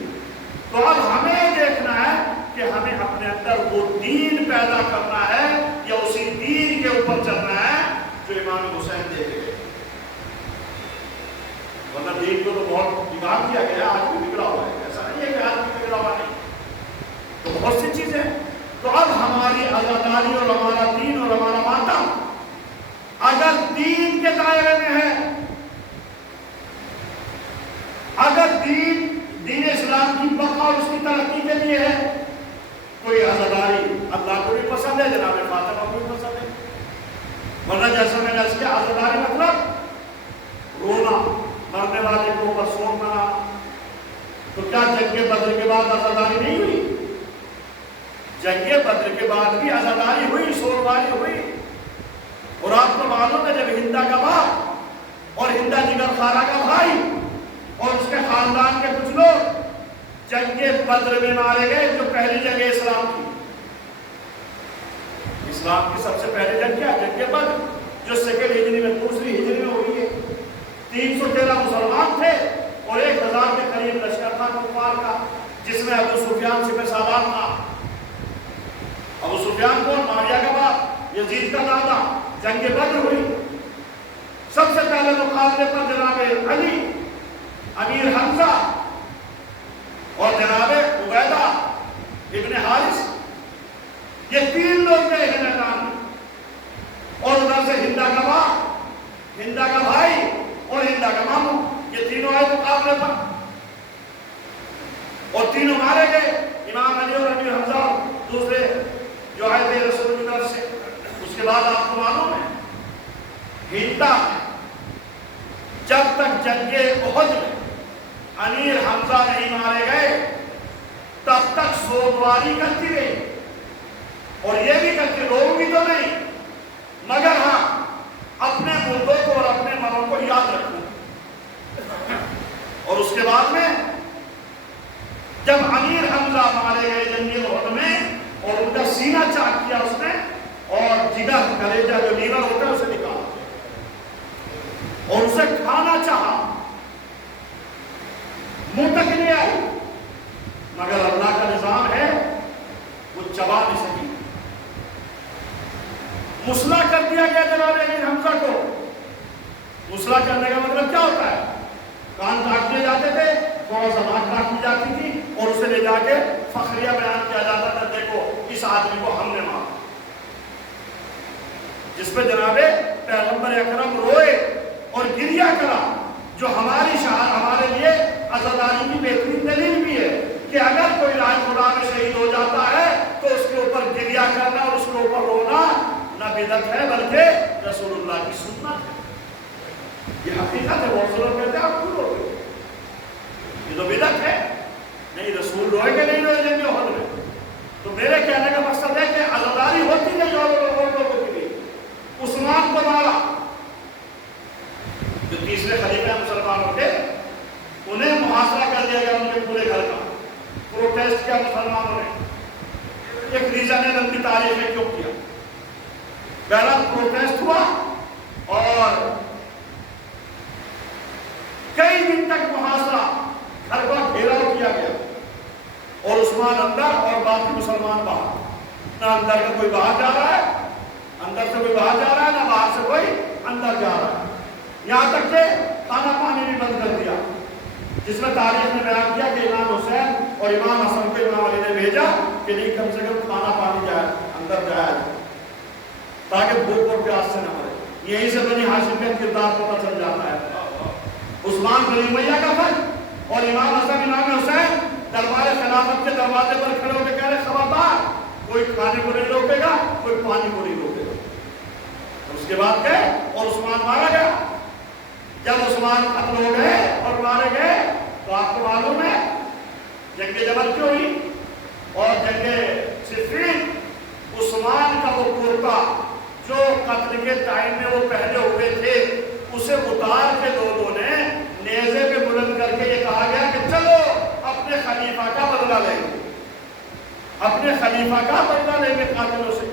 تو اب ہمیں دیکھنا ہے کہ ہمیں اپنے اندر وہ دین پیدا کرنا ہے یا اسی دین کے اوپر چلنا ہے جو امام حسین دے گئے۔ ورنہ دین کو تو بہت بگاڑ دیا گیا، آج بھی بگڑا ہوا ہے، ایسا نہیں ہے کہ آج بھی بگڑا ہوا نہیں، تو بہت سی چیزیں۔ تو اب ہماری عزاداری اور ہمارا دین اور ہمارا ماتم اگر دین کے دائرے میں ہے، اگر دین اسلام کی بقا اور اس کی ترقی کے لیے ہے، کوئی عزاداری اللہ کو بھی پسند ہے، جناب فاطمہ کو بھی پسند ہے۔ ورنہ جیسا میں نے اس کے عزاداری مطلب رونا، مرنے والے کو مصروف بنانا، تو کیا جنگ بدر کے بعد عزاداری نہیں ہوئی؟ جنگ بدر کے بعد بھی عزاداری ہوئی، سورواری ہوئی۔ اور آپ کو معلوم ہے جب ہندا کا باپ اور ہندا جگر خارا کا بھائی اور اس کے خاندان کے کچھ لوگ جنگ بدر میں مارے گئے، جو پہلی جنگ اسلام کی، اسلام کی سب سے پہلی جنگ کیا؟ جنگ بدر، جو سیکنڈ ہجری میں، دوسری ہجری میں ہوئی ہے۔ 313 مسلمان تھے اور 1000 کے قریب لشکر تھا کفار کا، جس میں ابو سفیان سپہ سالار تھا۔ ابو سفیان کون؟ معاویہ کا باپ، یزید کا دادا۔ جنگ بدر ہوئی، سب سے پہلے مقابلے پر جناب علی، امیر حمزہ اور جناب عبیدہ ابن حارث، یہ 3 لوگ گئے ہیں میدان میں۔ اور ادھر سے ہندا کا باپ، ہندا کا بھائی اور ہندا کا ماموں، یہ تینوں آئے مقابلے پر اور تینوں مارے گئے، امام علی اور امیر حمزہ اور دوسرے جو آئے تھے رسول کی طرف سے۔ اس کے بعد آپ کو معلوم ہے ہندا جب تک جنگ احد میں امیر حمزہ نہیں مارے گئے تب تک سوگواری کرتی رہی، اور یہ بھی کرتی روگی تو نہیں، مگر ہاں اپنے مردوں کو اور اپنے مروں کو یاد رکھوں۔ اور اس کے بعد میں جب امیر حمزہ مارے گئے جنگ احد میں اور ان کا سینہ چاک کیا اس نے، اور جگر کلیجہ جو لیور ہوتا ہے اسے نکالا اور اسے کھانا چاہا، منہ تک نہیں آئی، مگر اللہ کا نظام ہے وہ چبا نہیں سکی۔ مسلح کر دیا گیا جناب امیر حمزہ کو۔ مسلح کرنے کا مطلب کیا ہوتا ہے؟ کان کاٹ دیے جاتے تھے، اور زبان کاٹ دی جاتی تھی، اور اسے لے جا کے فخریہ بیان کیا جاتا تھا، دیکھو اس آدمی کو ہم نے مارا، جس پہ جناب پیغمبر اکرم روئے اور گریہ کرا، جو ہمارے لیے عزاداری کی بہترین دلیل بھی ہے کہ اگر کوئی راہ خدا میں شہید ہو جاتا ہے تو اس کے اوپر گریہ کرنا اور اس کے اوپر رونا نہ بدعت ہے بلکہ رسول اللہ کی سنت ہے۔ یہ حقیقت ہے۔ بہت سے لوگ کہتے ہیں آپ کیوں رو گے؟ یہ تو بدعت ہے۔ نہیں، رسول روئے کہ نہیں روئے جنگ احد میں؟ تو میرے کہنے کا مقصد ہے کہ عزاداری ہوتی ہے اور لوگوں کے لیے۔ عثمان کو مارا، جو تیسرے خلیفہ مسلمانوں کے، انہیں محاصرہ کر دیا گیا ان کے پورے گھر کا۔ پروٹیسٹ کیا مسلمانوں نے، ایک ریزن ہے، لمبی تاریخ ہے کیوں کیا۔ بہرحال پروٹیسٹ ہوا اور کئی دن تک محاصرہ، گھر کا گھیراؤ کیا گیا، اور عثمان اندر اور باقی مسلمان باہر۔ نہ اندر کا کوئی باہر جا رہا ہے، اندر سے کوئی باہر جا رہا ہے، نہ باہر سے کوئی اندر جا رہا ہے۔ یہاں تک کہ کھانا پانی بھی بند کر دیا، جس میں تاریخ نے بیان کیا کہ امام حسین اور امام حسن کو امام علی نے بھیجا کہ نہیں، کم سے کم کھانا پانی جائے، اندر جائے، تاکہ بھوک اور پیاس سے نہ مرے۔ یہیں سے بنی ہاشم کا کردار پتہ چل جاتا ہے۔ عثمان بنی امیہ کا فرد اور امام حسن امام حسین دربار خلافت کے دروازے پر کھڑے ہو کے کہہ رہے خبردار، کوئی کھانے کو نہیں روکے گا، کوئی پانی کو نہیں روکے گا۔ اس کے بعد گئے اور عثمان مارا گیا۔ جب عثمان قتل ہو گئے اور مارے گئے تو آپ کو معلوم ہے جنگ جمل کیوں ہوئی اور جنگ صفین۔ عثمان کا وہ کرتا جو قتل کے ٹائم میں وہ پہنے ہوئے تھے، اسے اتار کے لوگوں نے نیزے پہ بلند کر کے یہ کہا گیا کہ چلو اپنے خلیفہ کا بدلہ لیں گے، اپنے خلیفہ کا بدلہ لیں گے قاتلوں سے۔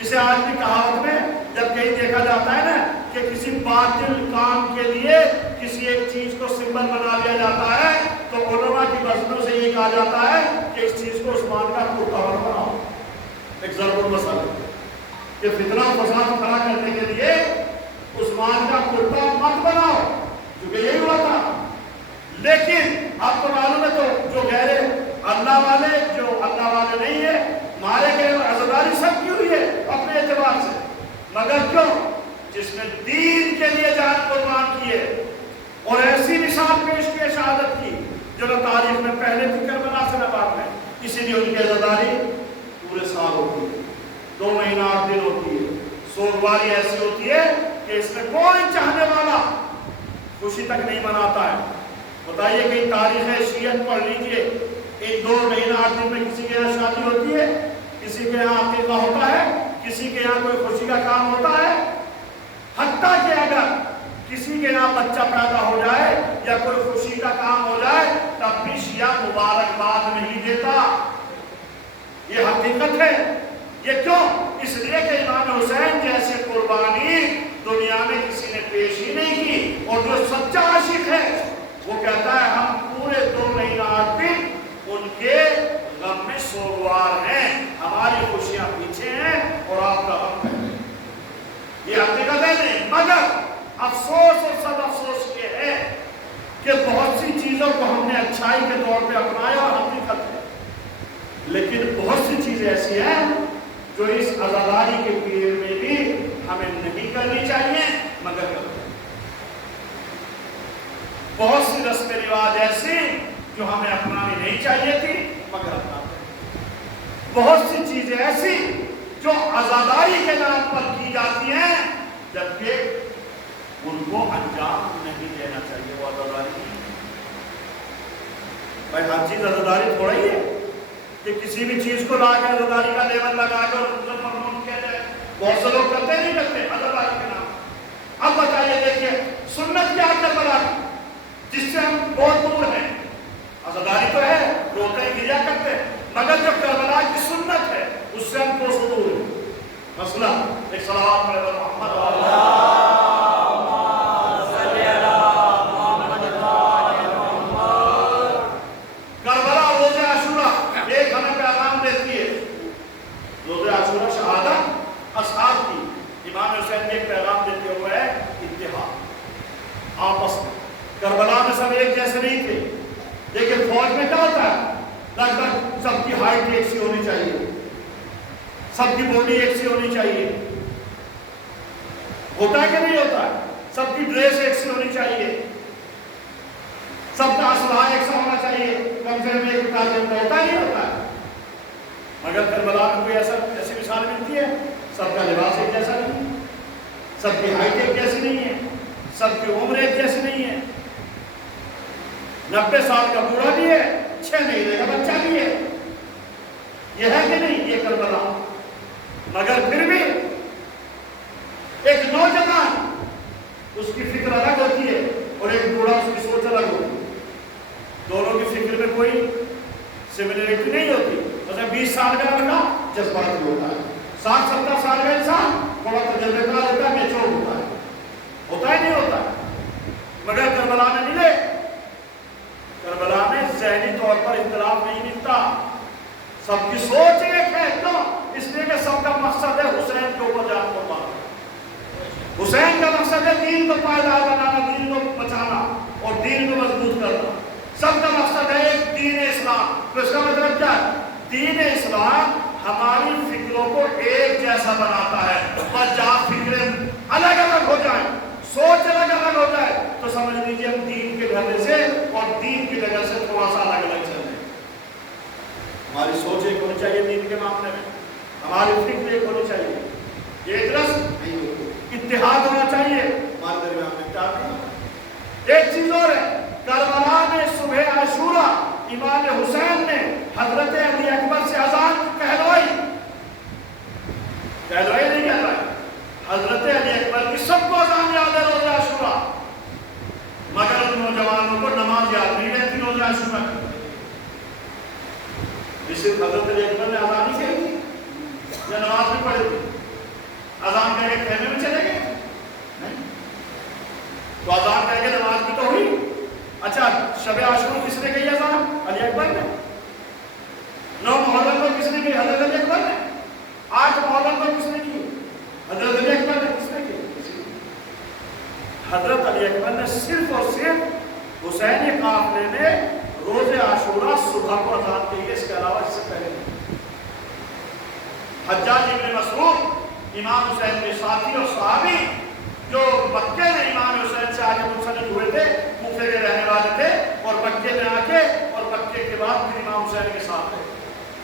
جسے آج بھی کہاوت میں جب کہیں دیکھا جاتا ہے نا کہ کسی باطل کام کے لیے کسی ایک چیز کو سمبل بنا لیا جاتا ہے، تو علماء کی بزموں سے یہ کہا جاتا ہے کہ اس چیز کو عثمان کا کرتا بناؤ، ایک ضرور مسئلہ کہ فتنہ و فساد کھڑا کرنے کے لیے عثمان کا کرتا مت بناؤ، کیونکہ یہی ہوا تھا۔ لیکن آپ کو معلوم ہے تو جو غیر اللہ والے، جو اللہ والے نہیں ہے، مارے گئے اور عزاداری سب کی ہوئی ہے اپنے اعتبار سے، مگر کیوں؟ جس نے دین کے لیے جان قربان کیے اور ایسی مثال پیش کی شہادت کی جو نہ تاریخ میں پہلے تھی کربلا سے نہ بعد میں، اسی لیے ان کی عزاداری پورے سال ہوتی ہے، 2 مہینہ 8 دن ہوتی ہے۔ سوگواری ایسی ہوتی ہے کہ اس میں کوئی چاہنے والا خوشی تک نہیں مناتا ہے، بتائیے کہ تاریخ شیعت پڑھ لیجئے، ایک 2 مہینہ 8 دن میں کسی کے یہاں شادی ہوتی ہے، کسی کے یہاں عقیقہ ہوتا ہے، کسی کے یہاں کوئی خوشی کا کام ہوتا ہے. حتیٰ کہ اگر کسی کے یہاں بچہ پیدا ہو جائے یا کوئی خوشی کا کام ہو جائے تب بھی شیعہ مبارکباد نہیں دیتا. یہ حقیقت ہے. یہ کیوں؟ اس لیے کہ امام حسین جیسے قربانی دنیا میں کسی نے پیش ہی نہیں کی. اور جو سچا عاشق ہے وہ کہتا ہے ہم پورے 2 مہینہ 8 دن ان کے غم میں سوگوار ہیں، ہماری خوشیاں پیچھے ہیں اور آپ کا غم ہے. یہ حقیقت ہے نہیں. مگر افسوس اور سب افسوس یہ ہے کہ بہت سی چیزوں کو ہم نے اچھائی کے طور پہ اپنایا اور حقیقت ہے، لیکن بہت سی چیزیں ایسی ہیں جو اس عزاداری کے پیریڈ میں بھی ہمیں نہیں کرنی چاہیے مگر کرتے ہیں. بہت سی رسم رواج ایسی جو ہمیں اپنانی نہیں چاہیے تھی مگر اپناتے ہیں. بہت سی چیزیں ایسی جو عزاداری کے نام پر کی جاتی ہیں جبکہ ان کو انجام نہیں دینا چاہیے. وہ عزاداری نہیں. بھائی ہر چیز عزاداری تھوڑا ہی ہے کہ کسی بھی چیز کو لا کے عزاداری کا لیبل لگا کر ممنوع کیا جائے. بہت سے لوگ کرتے نہیں کرتے عزاداری کے نام. اب بتائیے دیکھیے سنت کیا کربلا کی جس سے ہم بہت دور ہیں. عزاداری تو ہے، روتے ہیں گریا کرتے ہیں، مگر جو کربلا کی سنت ہے اس سے ہم کو دور ہیں. مسئلہ ایک صلوات پڑھے محمد اصحاب کی امام حسین نے ایک پیغام دیتے ہوئے ہے اتحاد آپس میں. کربلا میں سب ایک جیسے نہیں تھے، لیکن فوج میں کیا ہوتا ہے لگ بھگ سب کی ہائٹ ایک سی ہونی چاہیے، سب کی باڈی ایک سی ہونی چاہیے. ہوتا ہے کہ نہیں ہوتا ہے؟ سب کی ڈریس ایک سی ہونی چاہیے، سب کا اسلحہ ایک سا ہونا چاہیے. کم سے کم ایک ہوتا ہی نہیں ہوتا ہے. مگر کربلا میں کوئی ایسی مثال ملتی ہے؟ سب کا لباس ایک جیسا نہیں ہے، سب کی ہائٹ ایک جیسی نہیں ہے، سب کی عمر ایک جیسی نہیں ہے. 90 سال کا بوڑھا بھی ہے، 6 مہینے کا بچہ بھی ہے. یہ ہے کہ نہیں یہ کربلا؟ مگر پھر بھی ایک نوجوان اس کی فکر الگ ہوتی ہے اور ایک بوڑھا اس کی سوچ الگ ہوتی ہے. دونوں کی فکر میں کوئی سملیرٹی نہیں ہوتی. مثلا 20 سال کا لڑکا جذباتی ہوتا ہے، 60-70 سال کا انسان تھوڑا تجربے کار ہوتا ہے، میچور ہوتا ہے. ہوتا ہی نہیں ہوتا ہے. مگر کربلا میں ملے، کربلا میں ذہنی طور پر اختلاف نہیں ملتا. سب کی سوچ ایک ہے. کیوں؟ اس لیے کہ سب کا مقصد ہے حسین کے اوپر جان قربان. حسین کا مقصد ہے دین کو پائیدار بنانا، دین کو بچانا اور دین کو مضبوط کرنا. سب کا مقصد ہے ایک دین اسلام. تو اس کا مطلب کیا ہے؟ دین اسلام ہماری فکروں کو ایک جیسا بناتا ہے. اور جہاں فکریں الگ الگ ہو جائیں، سوچ الگ الگ ہو جائے تو سمجھ لیجیے ہم دین کے گھر سے اور دین کی جگہ سے تھوڑا سا الگ الگ چل رہے ہیں. ہماری سوچ ایک ہونی چاہیے دین کے معاملے میں، ہماری فکر ایک ہونی چاہیے. یہ ایک رس نہیں ہوتی، اتحاد ہونا چاہیے ہمارے درمیان میں. کیا نہیں. ایک چیز اور ہے، کربلا میں صبح عاشورہ امام حسین نے حضرت علی اکبر سے اذان کہلوائی. کہلوائی نہیں کہلوائی، حضرت علی اکبر کی سب کو اذان یاد ہے روزہ عاشورہ. مگر ان نوجوانوں کو نماز یاد نہیں رہتی روزہ عاشورہ کی. صرف حضرت علی اکبر نے اذان ہی کہی تھی یا نماز بھی پڑھی تھی؟ اذان کہہ کے خیمے میں چلے گئے نہیں. تو اذان کہہ کے نماز بھی تو ہوئی. اچھا شب عاشور کس نے کہی اذان؟ علی اکبر نے. 9 محرم کو کس نے کی؟ حضرت علی اکبر نے. 8 محرم کو کس نے کی؟ حضرت علی اکبر نے. کس نے کی؟ حضرت علی اکبر نے صرف اور صرف حسینی قافلے میں روز عاشورہ صبح کو اذان کہی ہے. اس کے علاوہ اس سے پہلے نہیں. حجاج ابن مسعود امام حسین کے ساتھی اور صحابی جو مکے میں امام حسین سے آگے منسلک ہوئے تھے، کوفے کے رہنے والے تھے اور مکے میں آ کے اور مکے کے بعد پھر امام حسین کے ساتھ رہے.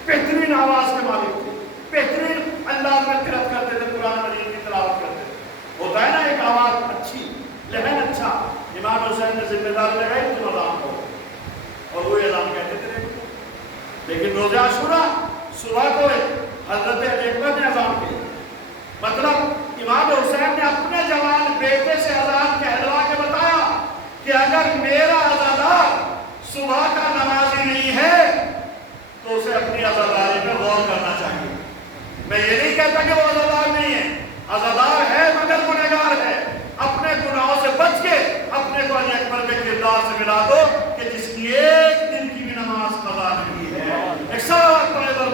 بہترین آواز کے مالک تھے، بہترین انداز میں قرأت کرتے تھے، قرآن مجید کی تلاوت کرتے تھے. ہوتا ہے نا ایک آواز اچھی، لہن اچھا. امام حسین نے ذمہ داری لگائی تم اذان کو. اعلان کہتے تھے، لیکن روزہ عاشورہ صبح کو حضرت علی اکبر نے اذان کی، مطلب امام حسین نے اپنے جوان بیٹے سے اذان کہلوا کے بتایا کہ اگر میرا عزادار صبح کا نمازی نہیں ہے تو اسے اپنی عزاداری میں غور کرنا چاہیے۔ میں یہ نہیں کہتا کہ وہ عزادار نہیں ہے، عزادار ہے مگر گنہگار ہے، اپنے گناہوں سے بچ کے اپنے کو علی اکبر کے کردار سے ملا دو کہ جس کی ایک دن کی بھی نماز قضا نہیں ہے۔ ایک ساتھ پڑھے بر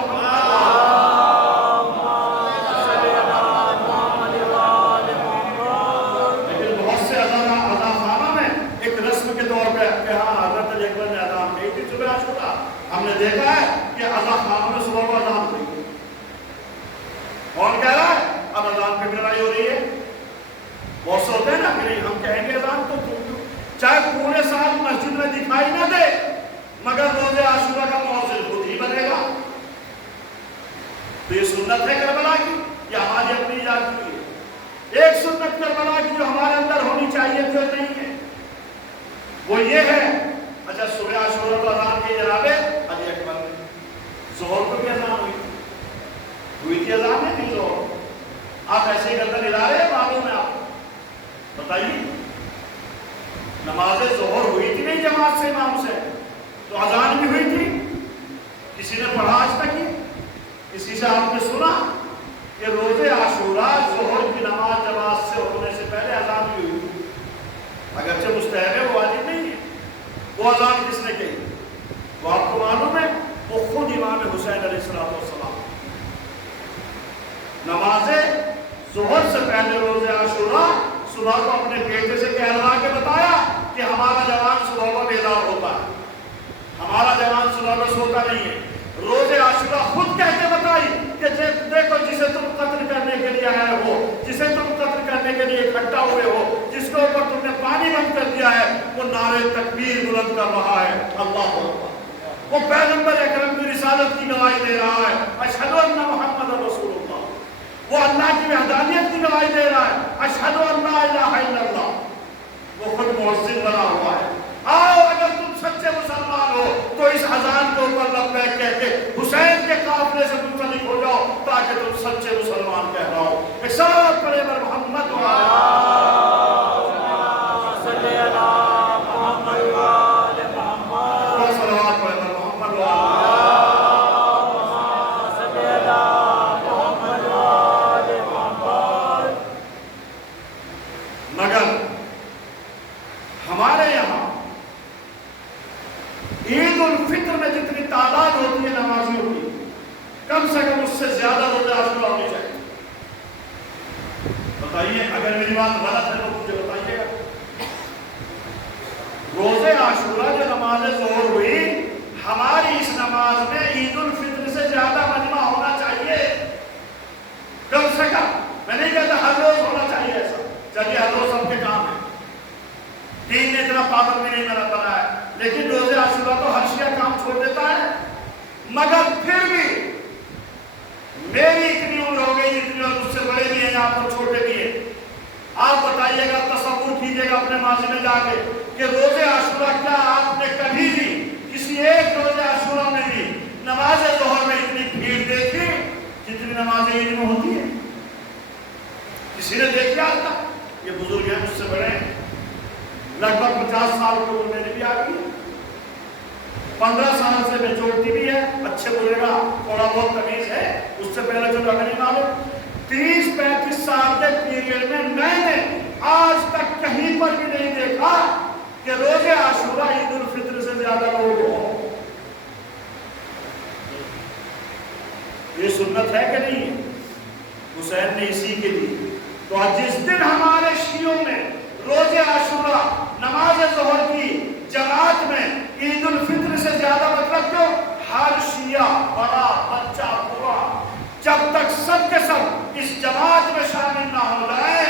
لیکن بہت سے عزاخانوں میں ایک رسم کے طور پہ کہ ہاں حضرت علی اکبر نے اذان کہی تھی صبح عاشورہ، ہم نے دیکھا ہے کہ عزاخانوں میں صبح کو اذان ہوئی ہے۔ کون کہہ رہا ہے اب اذان پہ لڑائی ہو رہی ہے؟ بہت سے ہوتے ہیں نا کہ نہیں ہم کہیں گے اذان تو چاہے پورے سال مسجد میں دکھائی نہ دے مگر روزے عاشورہ کا مؤذن خود ہی بنے گا۔ تو یہ سنت ہے کربلا کی یا ہماری اپنی ایجاد کی ہے؟ ایک سنت کربلا کی جو ہمارے اندر ہونی چاہیے تو نہیں ہے، وہ یہ ہے اچھا صبح عاشورہ کو اذان کی جناب علی اکبر نے، ظہر کو بھی اذان ہوئی تھی اذان ہے نہیں ظہر؟ آپ ایسے ہی گردن ہلا رہے ہیں، معلوم ہے آپ بتائیے نماز ظہر ہوئی تھی نہیں جماعت سے امام سے تو اذان بھی ہوئی تھی؟ کسی نے پڑھا آج تک ہی؟ کسی سے آپ نے سنا کہ روزے عاشورہ ظہر کی نماز جماعت سے ہونے سے پہلے اذان بھی ہوئی تھی؟ اگرچہ مستحب ہے وہ واجب نہیں ہے۔ وہ اذان کس نے کہی؟ وہ آپ کو معلوم ہے وہ خود امام حسین علیہ السلام نماز ظہر سے پہلے روزے عاشورہ صبح کو اپنے بیٹے سے کہلوا کے بتایا کہ ہمارا جوان صبح کو بیدار ہوتا ہے، ہمارا جوان صبح کو سوتا نہیں ہے۔ روزے عاشورہ خود کہہ کے بتائی کہ دیکھو جسے تم قتل کرنے کے لیے آئے ہو، جسے تم قتل کرنے کے لیے اکٹھا ہوئے ہو، جس کے اوپر تم نے پانی بند کر دیا ہے، وہ نعرے تکبیر بلند کر رہا ہے، اللہ اکبر، وہ پیغمبر اکرم کی رسالت کی گواہی دے رہا ہے، اشہد ان محمد رسول اللہ، وہ اللہ کی وحدانیت کی گواہی دے رہا ہے، اشہد ان لا الہ الا اللہ، وہ خود مؤذن بنا ہوا ہے۔ آؤ اگر تم سچے مسلمان ہو تو اس اذان کے اوپر لبیک کہہ کے حسین کے قافلے سے منسلک ہو جاؤ تاکہ تم سچے مسلمان کہلاؤ۔ ایک ساتھ پڑھے بر محمد صلی اللہ محمد وآل محمد، صلوات پڑھے بر محمد صلی اللہ محمد وآل محمد۔ مگر ہمارے یہاں عید الفطر میں جتنی تعداد ہوتی ہے نمازیوں کی کم سے کم اس سے زیادہ روزے عاشورہ ہونی چاہیے۔ بتائیے اگر میری بات غلط ہے تو مجھے بتائیے گا۔ روزے عاشورہ جو نماز ظہر ہوئی ہماری اس نماز میں عید الفطر سے زیادہ مجمع ہونا چاہیے کم سے کم۔ میں نہیں کہتا ہر روز ہونا چاہیے ایسا، چلیے ہر روز ہم کے کام ہے، دین نے اتنا پابند بھی نہیں بنا ہے، لیکن روزے عاشورہ تو ہر شیعہ کام چھوڑ دیتا ہے۔ مگر پھر بھی میری اتنی عمر ہو گئی جتنی اور مجھ سے بڑے بھی ہیں آپ کو چھوٹے بھی ہیں، آپ بتائیے گا تصور کیجئے گا اپنے ماضی میں جا کے کہ روزے عاشورہ کیا آپ نے کبھی بھی کسی ایک روزے عاشورہ میں بھی نماز ظہر میں اتنی بھیڑ دیکھی جتنی نماز عید میں ہوتی ہے؟ کسی نے دیکھی آج تک؟ یہ بزرگ ہیں مجھ سے بڑے ہیں، لگ بھگ 50 سال کی عمر میں بھی آ گئی، 15 سال سے میچورٹی بھی ہے، اچھے بولے گا تھوڑا بہت تمیز ہے، اس سے پہلے جو اگر نہیں معلوم 30-35 سال کے پیریڈ میں میں نے آج تک کہیں پر بھی نہیں دیکھا کہ روزے عاشورہ عید الفطر سے زیادہ لوگ ہوں۔ یہ سنت ہے کہ نہیں؟ حسین نے اسی کے لیے تو جس دن ہمارے شیعوں میں روزے عاشورہ نماز ظہر کی جماعت میں عید الفطر سے زیادہ مطلب کیوں؟ ہر شیعہ بڑا بچہ بوڑھا جب تک سب کے سب اس جماعت میں شامل نہ ہو جائے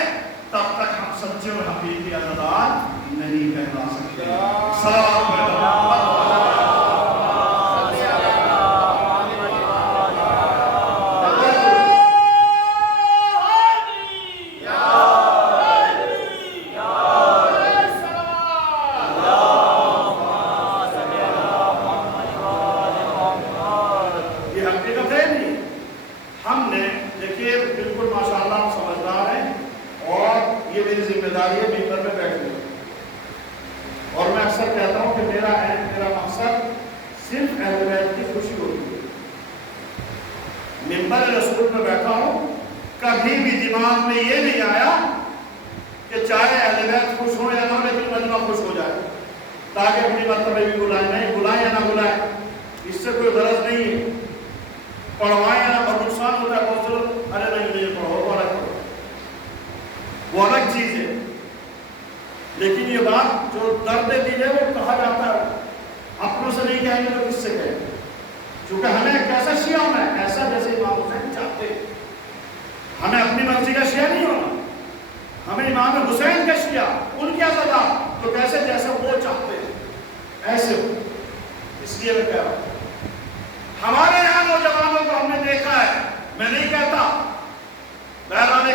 تب تک ہم سچے اور حقیقی عزادار نہیں کہلا سکتے۔ صلوات ہیں، دیکھیے بالکل ماشاءاللہ ہم سمجھدار ہیں اور یہ میری ذمہ داری ہے ممبر میں بیٹھنے کی، اور میں اکثر کہتا ہوں کہ میرا مقصد صرف اہل بیت کی خوشی ہوتی ہے۔ ممبر رسول میں بیٹھا ہوں، کبھی بھی دماغ میں یہ نہیں آیا کہ چاہے اہل بیت خوش ہو یا نہ ہو لیکن مجمع خوش ہو جائے تاکہ اپنی مرتبہ بھی بلائیں، نہیں بلائیں یا نہ بلائیں اس سے کوئی غرض نہیں ہے، پڑھوائیں یا نہ، اور نقصان ہوتا ہے بہت ضرور، ارے نہیں پڑھو وہ الگ پڑھو، وہ الگ چیز ہے، لیکن یہ بات جو درد دل ہے وہ کہا جاتا ہے، اپنوں سے نہیں کہیں گے تو کس سے کہیں، چونکہ ہمیں کیسا شیعہ ہونا ہے، ایسا جیسے امام حسین چاہتے ہیں، ہمیں اپنی مرضی کا شیعہ نہیں ہونا، ہمیں امام حسین کا شیعہ، ان کی عزادہ تو کیسے جیسے وہ چاہتے ہیں ایسے ہو۔ اس لیے میں کہہ رہا ہوں ہمارے یہاں نوجوانوں کو ہم نے دیکھا ہے، میں نہیں کہتا، بہرحال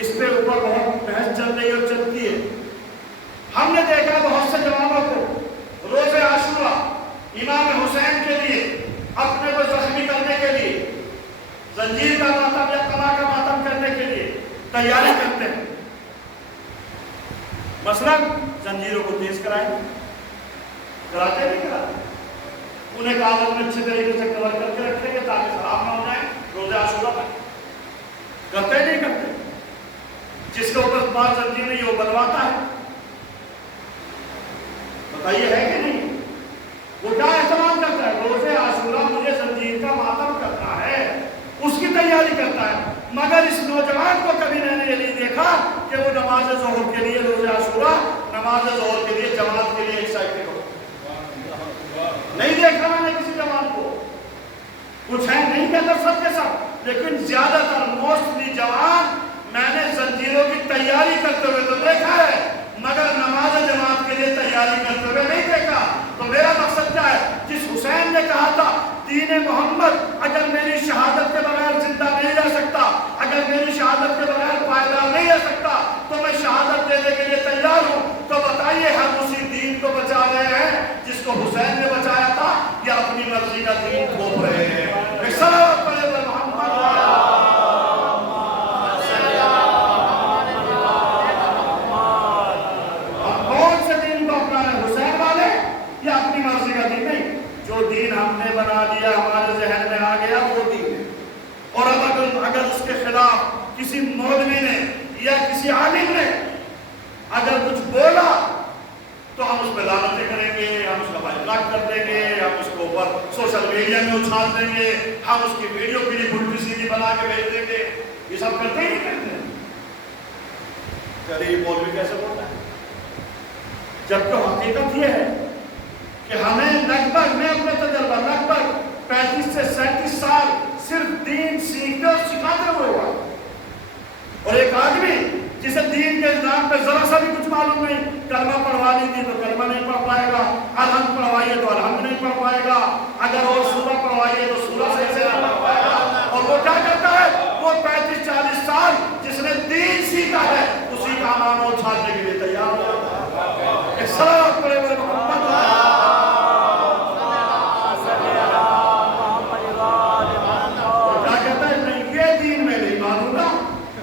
اس پہ اوپر بہت بحث چل رہی اور چلتی ہے، ہم نے دیکھا بہت سے جوانوں کو روز عاشورہ امام حسین کے لیے، اپنے کو زخمی کرنے کے لیے، زنجیر کا ماتم یا قلعہ کا ماتم کرنے کے لیے تیاری کرتے ہیں، مثلا زنجیروں کو تیز کراتے نہیں کراتے، انہیں کاغذ میں اچھے طریقے سے کور کر کے رکھیں گے تاکہ خراب نہ ہو جائیں، روز عاشورہ پر کرتے نہیں کرتے، جس کے اوپر بات زنجیر نہیں وہ بنواتا ہے، بتائیے ہے کہ نہیں؟ وہ کیا اہتمام کرتا ہے، روز عاشورہ مجھے زنجیر کا ماتم کرنا ہے، اس کی تیاری کرتا ہے، مگر اس نوجوان کو کبھی میں نے یہ نہیں دیکھا کہ وہ نماز ظہر کے لیے روز عاشورہ، نماز ظہر کے لیے جماعت کے لیے ایکسائٹڈ ہو، نہیں دیکھا میں نے کسی جوان کو، کچھ ہے نہیں کہتا سب کے سب، لیکن زیادہ تر موسٹلی جوان میں نے زنجیروں کی تیاری کرتے ہوئے تو دیکھا ہے، مگر نماز جماعت کے لیے تیاری کرتے ہوئے نہیں دیکھا۔ تو میرا مقصد کیا ہے، جس حسین نے کہا تھا دین محمد اگر میری شہادت کے بغیر زندہ نہیں رہ سکتا، اگر میری شہادت کے بغیر پائیدار نہیں رہ سکتا تو میں شہادت دینے کے لیے تیار ہوں، تو بتائیے ہم اسی دین کو بچا رہے ہیں جس کو حسین نے بچایا تھا، یا اپنی مرضی کا دین کھو رہے ہیں؟ ایک صلوات پڑھے محمد، اپنی مرضی کا دین نہیں، جو دین ہم نے بنا لیا ہمارے ذہن میں آ گیا وہ دین ہے، اور اگر اس کے خلاف کسی مولوی نے یا کسی عالم نے اگر کچھ بولا تو ہم اس پہ لعنتیں کریں گے، ہم اس کا اطلاق کر دیں گے، ہم اس کو اوپر سوشل میڈیا میں اچھال دیں گے، ہم اس کی ویڈیو کلپ الٹی سیدھی بنا کے بھیج دیں گے، یہ سب کرتے ہی نہیں کرتے، یہ مولوی کیسے بولتا ہے؟ جبکہ حقیقت یہ ہے کہ ہمیں لگ بھگ، میں اپنے تجربہ لگ بھگ 35 سے 37 سال صرف دین سیکھتے اور سکھاتے ہوئے ہوا، اور ایک آدمی جسے دین کے نام پہ ذرا سا بھی کچھ معلوم نہیں، کلمہ پڑھوا لی تھی تو کلمہ نہیں پڑھ پائے گا، الحمد پڑھوائیے تو الحمد نہیں پڑھ پائے گا، اگر اور سورہ پڑھوائیے تو سورہ صحیح سے نہیں پڑھ پائے گا، اور وہ کیا کرتا ہے، وہ 35-40 سال جس نے دین سیکھا ہے اسی کا نام وہ چھاڑنے کے لیے تیار ہو جاتا ہے۔ ایک صلوات پڑھے ہوئے محمد،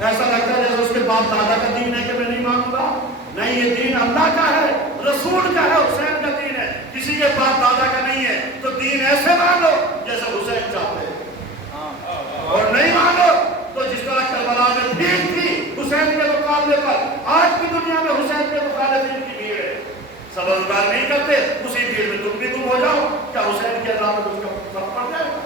ایسا لگتا ہے جیسے اس کے باپ دادا کا دین ہے کہ میں نہیں مانوں گا، نہیں، یہ دین اللہ کا ہے، رسول کا ہے، حسین کا دین ہے، کسی کے باپ دادا کا نہیں ہے، تو دین ایسے مانو جیسے حسین چاہتے ہیں، اور نہیں مانو تو جس طرح کربلا میں بھیڑ تھی حسین کے مقابلے پر، آج بھی دنیا میں حسین کے مخالفین کی بھیڑ ہے، سب روزگار نہیں کرتے، اسی بھیڑ میں تم بھی گم ہو جاؤ، کیا حسین کی عذاب میں اس کا فرق پڑ جائے گا؟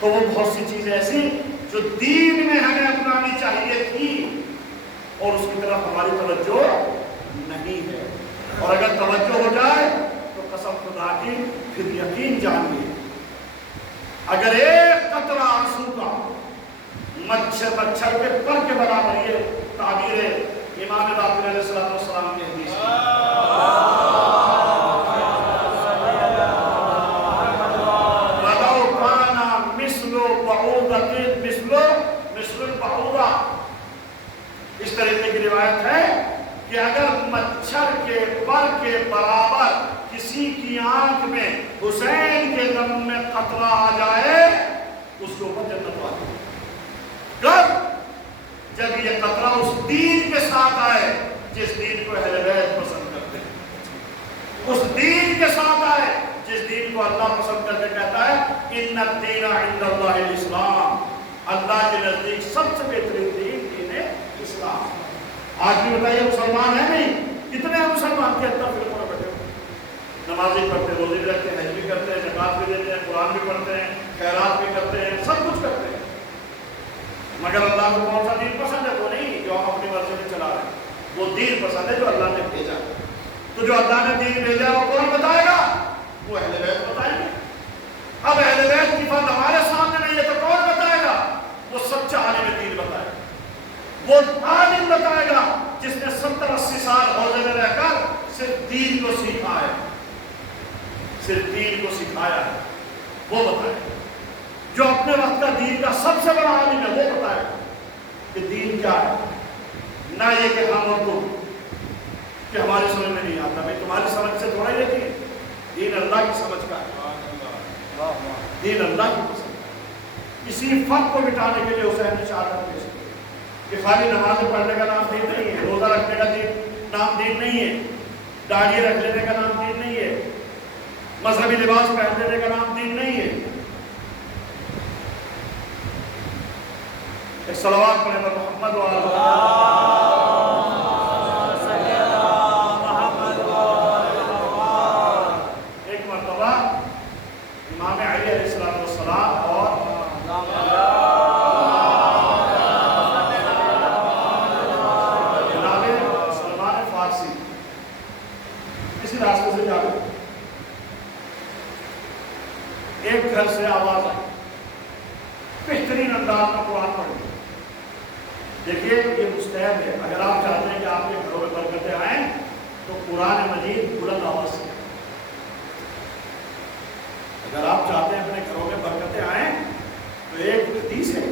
تو وہ بہت سی چیزیں ایسی جو دین میں ہمیں اپنانی چاہیے تھی اور اس کی طرف ہماری توجہ نہیں ہے، اور اگر توجہ ہو جائے تو قسم خدا کی پھر یقین جانیے اگر ایک قطرہ آنسو کا مچھر کے پر کے برابر، یہ تعبیر امام باقر علیہ السلام کی حدیث اس طریقے کی روایت ہے کہ اگر مچھر کے پر کے برابر کسی کی آنکھ میں حسین کے دم میں قطرہ آ جائے، اس ان الدین عند اللہ الاسلام، اللہ کے نزدیک سب سے بہترین دین اسلام۔ آج بھی بتائیے مسلمان ہیں نہیں؟ کتنے ہیں مسلمان کے اندر فرقوں میں بیٹھے ہوئے؟ نمازیں پڑھتے ہیں، روزے بھی رکھتے ہیں، حج بھی کرتے ہیں، زکات بھی دیتے ہیں، قرآن بھی پڑھتے ہیں، خیرات بھی کرتے ہیں، سب کچھ کرتے ہیں، مگر اللہ کو کون سا دین پسند ہے؟ وہ نہیں جو ہم اپنی مرضی میں چلا رہے ہیں، وہ دین پسند ہے جو اللہ نے بھیجا۔ تو جو اللہ نے دین بھیجا وہ کون بتائے گا؟ وہ اہل بیت بتائیں گے۔ اب اہل بیت کی بات ہمارے سامنے نہیں ہے تو کون بتائے گا؟ وہ سچا عالم دین بتائے گا، وہ عالم بتائے گا جس نے 70-80 سال حوضے میں رہ کر صرف دین کو سیکھا ہے، صرف دین کو سکھایا ہے، وہ بتائے گا۔ جو اپنے وقت کا دین کا سب سے بڑا عالم ہے وہ بتائے گا کہ دین کیا ہے، نہ یہ کہ ہم اور تم کہ ہماری سمجھ میں نہیں آتا۔ بھائی تمہاری سمجھ سے تھوڑا ہی ہے، دین اللہ کی سمجھ کا ہے، دین اللہ کی پسند ہے۔ اسی فرق کو مٹانے کے لیے حسین نے شہادت پیش کی کہ خالی نماز پڑھنے کا نام دین نہیں ہے، روزہ رکھنے کا نام دین نہیں ہے، داڑھی رکھ لینے کا نام دین نہیں ہے، مذہبی لباس پہن لینے کا نام دین نہیں ہے۔ ایک صلوات پڑھیں محمد ایک مرتبہ امام علی علیہ السلام اور جناب سلمان فارسی اسی راستے سے جا رہے، ایک گھر سے آواز آئی، بہترین انداز میں قرآن پڑھیں۔ دیکھیے یہ مستحب ہے، اگر آپ چاہتے ہیں کہ آپ کے گھروں میں برکتیں آئیں تو قرآن مجید بلند آواز سے، اگر آپ چاہتے ہیں اپنے گھروں میں برکتیں آئیں تو ایک حدیث ہے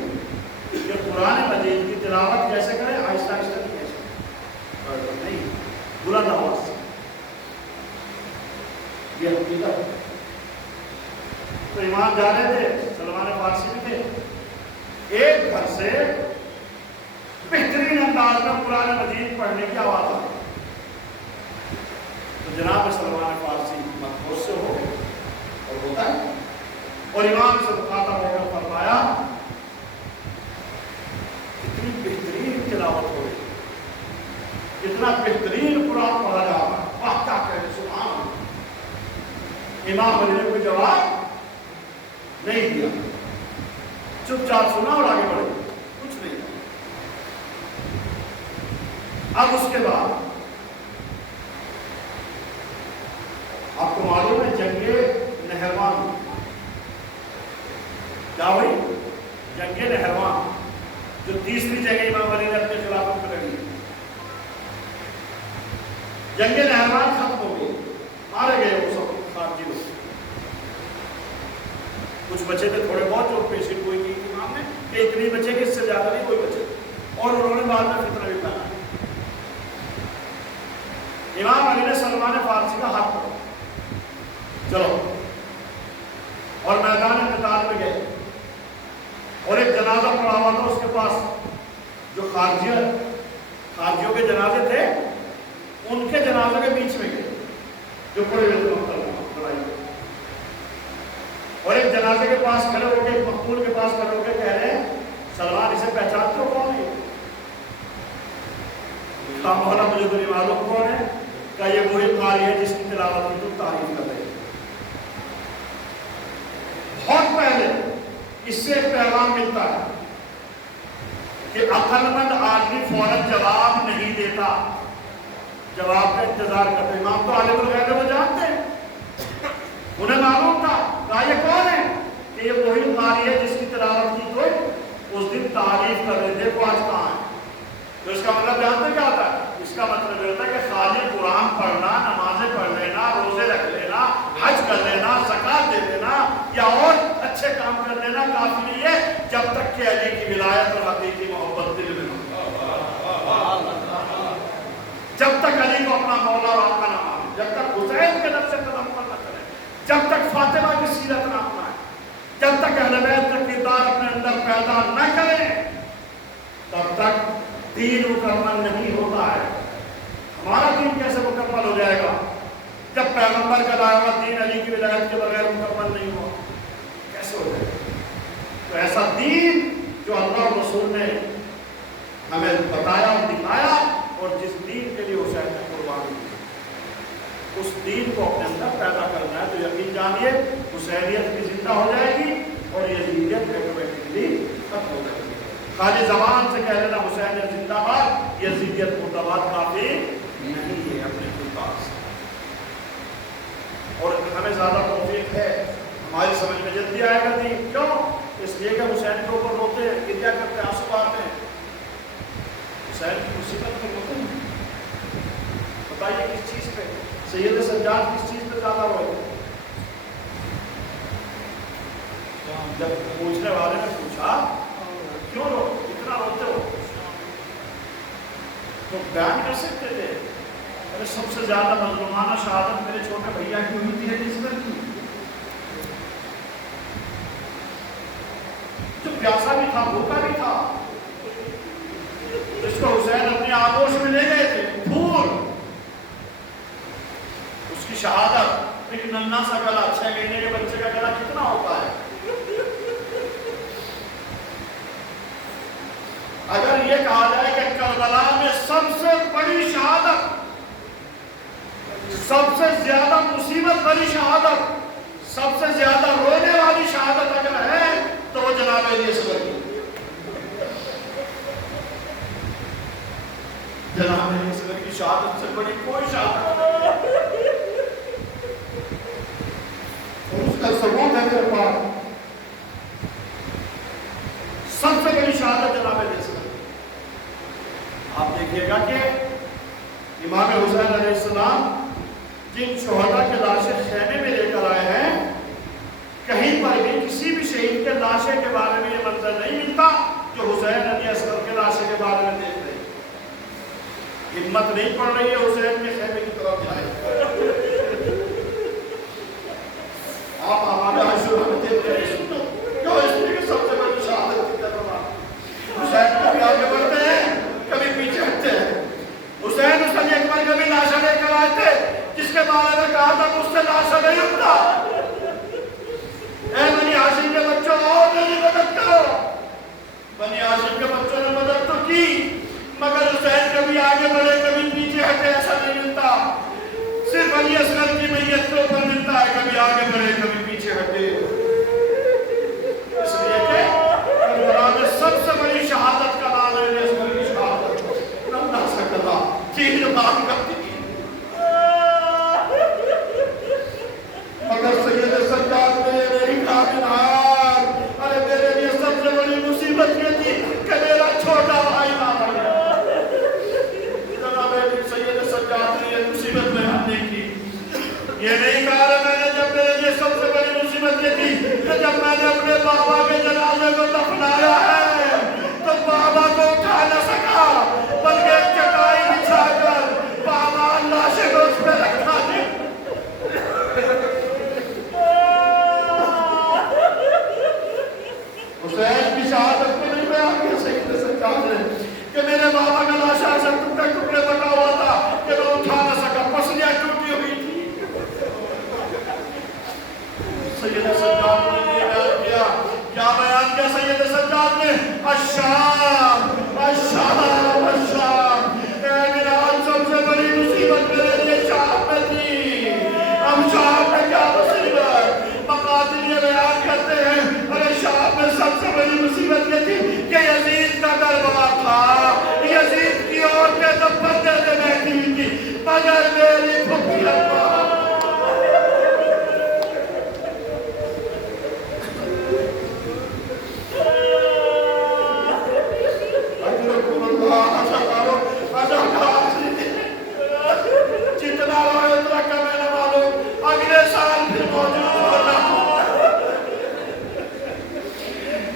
کہ قرآن مجید کی تلاوت کیسے کریں؟ آہستہ آہستہ نہیں، ایسے نہیں، بلند آواز سے، یہ حقیقت ہے۔ تو امام جا رہے تھے، سلمان فارسی میں تھے، ایک گھر سے بہترین انداز میں قرآن مجید پڑھنے کی آواز آئی، تو جناب سلمان فارسی مدہوش سے ہو گئے، اور ہوتا ہے، اور امام سے مخاطب ہو کر فرمایا کتنی بہترین تلاوت ہو رہی ہے، اتنا بہترین قرآن پڑھا جا رہا ہے، واہ کیا کہتے سبحان اللہ۔ امام علی نے کوئی جواب نہیں دیا، چپ چاپ سنا اور آگے بڑھے، کچھ نہیں۔ اب اس کے بعد آپ کو معلوم ہے جنگ نہروان کیا ہوئی؟ جنگ نہروان جو تیسری جنگ امام علی نے اپنے خلافت میں لڑی، جنگ نہروان ختم ہو گئی، مارے گئے وہ سب خارجی لوگ، کچھ بچے تھے تھوڑے بہت جو پیشن کوئی کی امام نے کہ اتنی بچے کہ اس سے زیادہ نہیں کوئی بچے، اور انہوں نے بعد میں فتنہ بھی پھیلایا۔ امام علی نے سلمان فارسی کا ہاتھ پکڑا، چلو، اور میدان قتال میں گئے، اور ایک جنازہ پڑا ہوا تھا اس کے پاس، جو خارجیوں کے جنازے تھے ان کے جنازوں کے بیچ میں گئے جو پڑے ہوئے تھے، اور ایک جنازے کے پاس کھڑے ہو کے، ایک مقتول کے پاس کھڑے ہو کے کہہ رہے ہیں سلمان اسے پہچانتے ہو کون ہے؟ مولا مجھے تو نہیں معلوم کون ہے، کہ یہ وہی قاری ہے جس کی تلاوت کی تم تعریف کر رہے ہیں۔ بہت پہلے اس سے ایک پیغام ملتا ہے کہ عقل مند آدمی فوراً جواب نہیں دیتا، جواب کا انتظار کرتے۔ امام تو عالم الغیب وہ جانتے ہیں، انہیں معلوم تھا کہ یہ کون ہے، کہ یہ وہی قاری ہے جس کی تلاوت کی تو اس دن تعریف کر رہے تھے، وہ آج کہاں ہے؟ تو اس کا مطلب جانتے کیا ہوتا ہے؟ اس کا مطلب یہ ہوتا ہے کہ خالی قرآن پڑھنا، نمازیں پڑھ لینا، روزے رکھ لینا، حج کر لینا، زکات دے دینا یا اور اچھے کام کر لینا کافی نہیں ہے جب تک کہ علی کی ولایت اور حقیقی محبت دل میں ہو، جب تک علی کو اپنا مولا اور آقا نہ مانے، جب تک حسین کے نفس قدم پر نہ چلے، جب تک فاطمہ کی سیرت نہ اپنائے، جب تک اہل بیت کا کردار اپنے اندر پیدا نہ کریں، تب تک دین مکمل نہیں ہوتا ہے۔ ہمارا دین کیسے مکمل ہو جائے گا جب پیغمبر کا لایا ہوا دین علی کی ولایت کے بغیر مکمل نہیں ہوا؟ ایکس ہو جائے. تو ایسا دین جو اللہ اور رسول نے ہمیں بتایا اور دکھایا اور جس دین کے لیے حسین نے قربانی دی اس دین کو اپنے اندر پیدا کرنا ہے. تو یقین جانیے حسینیت بھی زندہ ہو جائے گی اور یزیدیت آٹومیٹکلی ختم ہو جائے گی. خالی زبان سے کہہ دینا حسینیت زندہ باد یزیدیت مردباد کافی نہیں ہے اپنے خود سے. اور ہمیں زیادہ توفیق ہے ہماری سمجھ میں جلدی آئے گا دین. کیوں؟ اس لیے کہ حسین کے اوپر روتے ہیں, گریا کرتے ہیں, آنسو آتے ہیں. حسین کی مصیبت میں روتے ہیں. بتائیے کس چیز پہ؟ سید سجاد کس چیز پہ زیادہ روئے؟ جب پوچھنے والے نے پوچھا کیوں رو اتنا روتے ہو تو بیان کر سکتے تھے ارے سب سے زیادہ مظلومانہ شہادت میرے چھوٹے بھیا کی ہوئی تھی الزبتھ کی. جو پیاسا بھی تھا, بھوکا بھی تھا, جس کو حسین اپنے آغوش میں لے گئے تھے, پھول اس کی شہادت. ایک ننھا سا گلا, 6 مہینے کے بچے کا گلا کتنا ہوتا ہے؟ اگر یہ کہا جائے کہ کربلا میں سب سے بڑی شہادت, سب سے زیادہ مصیبت بڑی شہادت, سب سے زیادہ رونے والی شہادت اگر ہے تو وہ جناب علی اصغر کی. جناب علی اصغر کی شہادت سے بڑی کوئی شہادت نہیں. اور اس کا ثبوت ہے میرے پاس. سب سے بڑی شہادت جناب علی اصغر. آپ دیکھیے گا کہ امام حسین علیہ السلام جن شہداء کے لاشیں خیمے میں لے کر آئے ہیں, کہیں پر بھی کسی بھی شہید کے لاشے کے بارے میں یہ منظر نہیں ملتا جو حسین علی اصغر کے لاشے کے بارے میں دیکھ رہے ہیں. ہمت نہیں پڑ رہی ہے حسین کے خیمے کی طرف جائے. آپ ہمارے حشر میں دیکھ رہے ہیں کیوں؟ اس لیے کہ سب سے بڑی شہادت کی طرف حسین کبھی آگے بڑھتے ہیں, کبھی پیچھے ہٹتے ہیں. حسین اس علی اکبر کبھی لاشا لے کر آئے تھے جس کے بارے میں کہا تھا کہ اس سے لاشا نہیں اٹھتا. اے بنی ہاشم کے بچوں اور میری مدد کرو. بنی ہاشم کے بچوں نے مدد تو کی مگر حسین کبھی آگے بڑھے کبھی پیچھے ہٹے ایسا نہیں ملتا. صرف علی اصغر کی میت کے اوپر ملتا ہے کبھی آگے بڑھے کبھی پیچھے ہٹے. اس لیے کہ کربلا میں سب سے بڑی شہادت کا نام ہے علی اصغر کی شہادت. نہ سکتا چیز بات کرتی مگر سید سجاد نے نہیں کہا کہ نار. ارے میرے لیے سب سے بڑی مصیبت یہ تھی کہ میرا چھوٹا بھائی نہ مر گیا. جناب سید سجاد نے یہ مصیبت بیان نہیں کی. یہ نہیں کہا میں نے جب میرے لیے سب سے بڑی مصیبت یہ تھی کہ جب میں نے اپنے بابا کے جنازے کو دفنایا ہے تو بابا کو اٹھا نہ سکا بلکہ ایک چٹائی بچھا کر بابا لاشیں کو اس پہ رکھا دی. حسین کی شہادت کو نہیں بیان کیا سید سجاد نے کہ میرے بابا کا لاشا ایسا ٹکڑے ٹکڑے بنا ہوا تھا کہ میں اٹھا نہ سکا, پسلیاں ٹوٹی ہوئی تھی. سید سجاد نے یہ بیان کیا. کیا بیان کیا سید سجاد نے؟ الشام الشام الشام. اے میرا سب سے بڑی مصیبت میرے لیے شام میں تھی. اب شام میں کیا مصیبت؟ مقاتل یہ بیان کرتے ہیں ارے شام میں سب سے بڑی مصیبت یہ تھی کہ یزید کا دربار تھا. یزید کی عورتیں تو پردے سے بیٹھی ہوئی تھی مگر میری پھپھی اماں جتنا روئے اتنا کم ہے نہ معلوم, اگلے سال پھر موجود ہونا.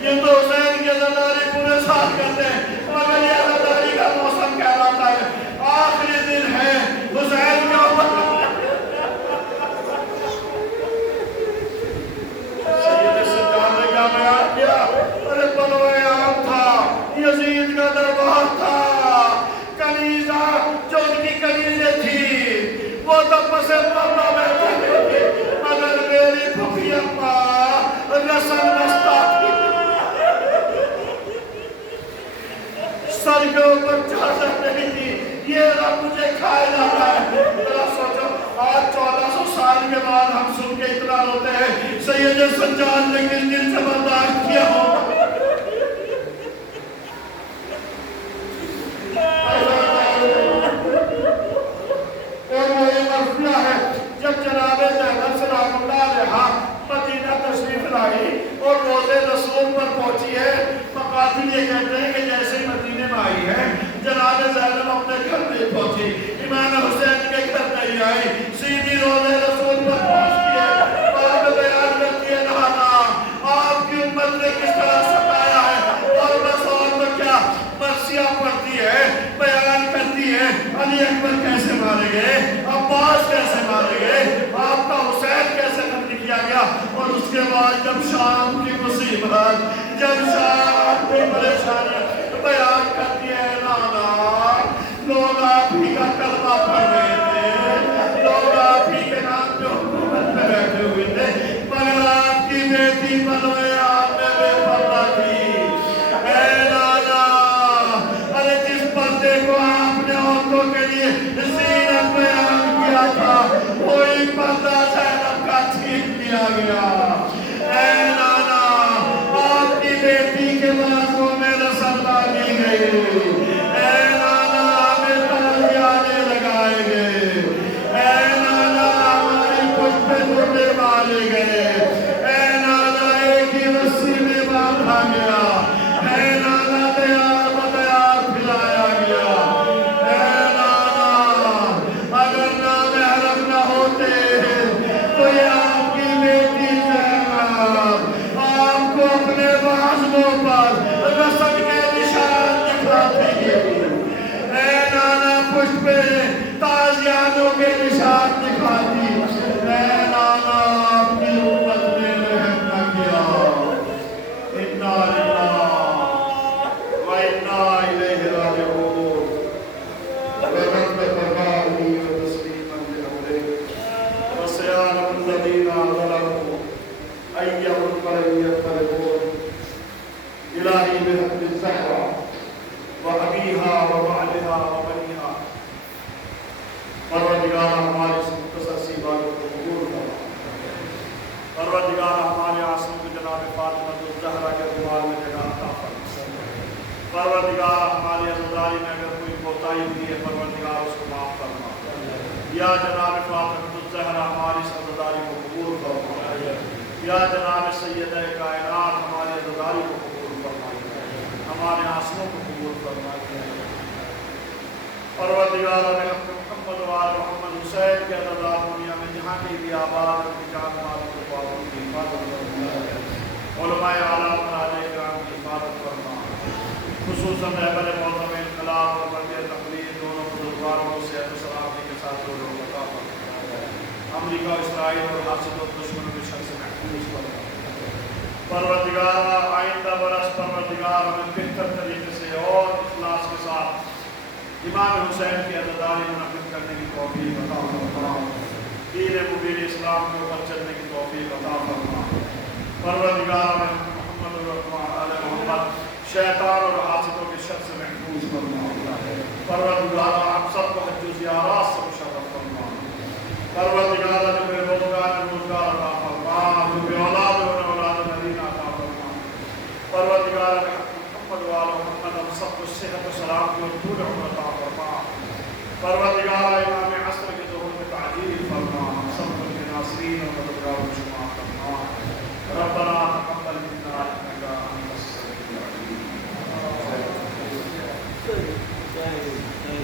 یہ تو حسین کی عزاداری پورے سال کرتے ہیں مگر یہ عزاداری کا موسم کہلاتا ہے. آخری دن ہے حسین کا سید سجاد نے کیا بیان کیا؟ ارے بنوے عام تھا, یزید کا دربار تھا, کنیزہ جو ان کی کنیزیں تھی وہ تو پسے پردہ بیٹھے تھے مگر میری پھپھی اماں رسم سر کے اوپر چادر نہیں تھی، یہ رب مجھے کھائے جا رہا ہے۔ ذرا سوچو آج 1400 سال کے بعد ہم سن کے اتنا روتے ہیں، سید سجاد نے کس دل سے برداشت کیا ہوگا؟ اور وہ یہ مرفیہ ہے جب جناب زینب سلام اللہ علیہ مدینہ تشریف لائی اور روزے رسول پر پہنچی ہے، مقاتل یہ کہتے ہیں کہ جیسے ہی مدینے میں آئی ہے جناب زینب اپنے گھر نہیں پہنچی، امام حسین کے گھر نہیں آئی، سیدھی روزے رسول پر پہنچتی ہے، بعد بیان کرتی ہے نانا آپ کی امت نے کس طرح ستایا ہے، اور بس اور تو کیا مرثیہ پڑھتی ہے، بیان کرتی ہے علی اکبر کیسے مارے گئے، عباس کیسے مارے گئے، آپ کا حسین کیسے قتل کیا گیا، اور اس کے بعد جب شام کی مصیبت، جب شام کی پریشانی بیان کرتی ہے نانا لوگ آپ ہی کا کلمہ پڑھ رہے تھے، لوگ آپ ہی کے نام جو حکومت میں بیٹھے ہوئے تھے، مگر آپ کی بیٹی بنوے آپ میں بے پردہ تھی۔ اے نانا ارے جس پردے کو آپ نے عورتوں کے لیے زینت بیان کیا تھا وہی پردہ زینب کا چھین لیا گیا۔ اے نانا آپ کی بیٹی کے بازوں میں رسل ڈالی گئی، اے نانا ہمیں تازیانے لگائے گئے، اے نانا ہماری پشت پہ جوتے مارے گئے، اے نانا ایک ہی رسی میں باندھا گیا، اے نانا دیار بدیار پھلایا گیا، اے نانا اگر نامحرم نہ ہوتے تو یہ آپ کی بیٹی زینب آپ کو اپنے بازووں پر رسل کے نشان دکھاتی ہے، اے نانا پشت پہ تازیانوں کے نشان دکھاتی، اے نانا اپنی امت نے رحم نہ کیا۔ انا للہ و انا الیہ راجعون۔ ورب فرمانی و تسلیما لأمرہ وسيعلم الذين ظلموا أي منقلب ينقلبون۔ الہی بحق الزہرا وأبیہا وبعلہا وبنیہا، پروردگار ہمارے اس مختصر سی باتوں کو قبول فرما، پروردگار ہمارے آسم کو جناب فاطمہ الزہرا کے رومال میں جگہ عطا فرما، پروردگار ہماری عزاداری میں اگر کوئی کوتاہی ہوئی ہے پروردگار اس کو معاف فرما، یا جناب فاطمہ الزہرا ہماری اس عزاداری کو قبول فرما، یا جناب سیدہ کائنات ہماری عزاداری کو قبول فرما، ہمارے آسموں کو قبول فرما، پروردگار حق محمد و آل محمد حسین کے عزادار دنیا میں جہاں کی بھی آباد ان کی جان مال کو پابند کی حفاظت فرما، علماء اعلیٰ مراجع کرام کی حفاظت فرما، خصوصاً رہبر معظم انقلاب اور مرکز تقلید دونوں بزرگواروں کو صحت و سلامتی کے ساتھ جو لوگ عطا فرما، امریکہ اسرائیل اور حاصل و دشمنوں کے شر سے محفوظ فرما، پروردگار آئندہ برس پروردگار ہمیں بہتر طریقے سے اور اخلاص کے ساتھ امام حسین کی عزاداری منعقد کرنے کی توفیق عطا فرما، دین مبین اسلام کے اوپر چلنے کی توفیق عطا فرما، پروردگار محمد الرحمن علی محمد شیطان اور حاسدوں کے شر سے محفوظ فرما، پروردگار ہم سب کو حج و زیارات سے مشرف فرما، پروردگار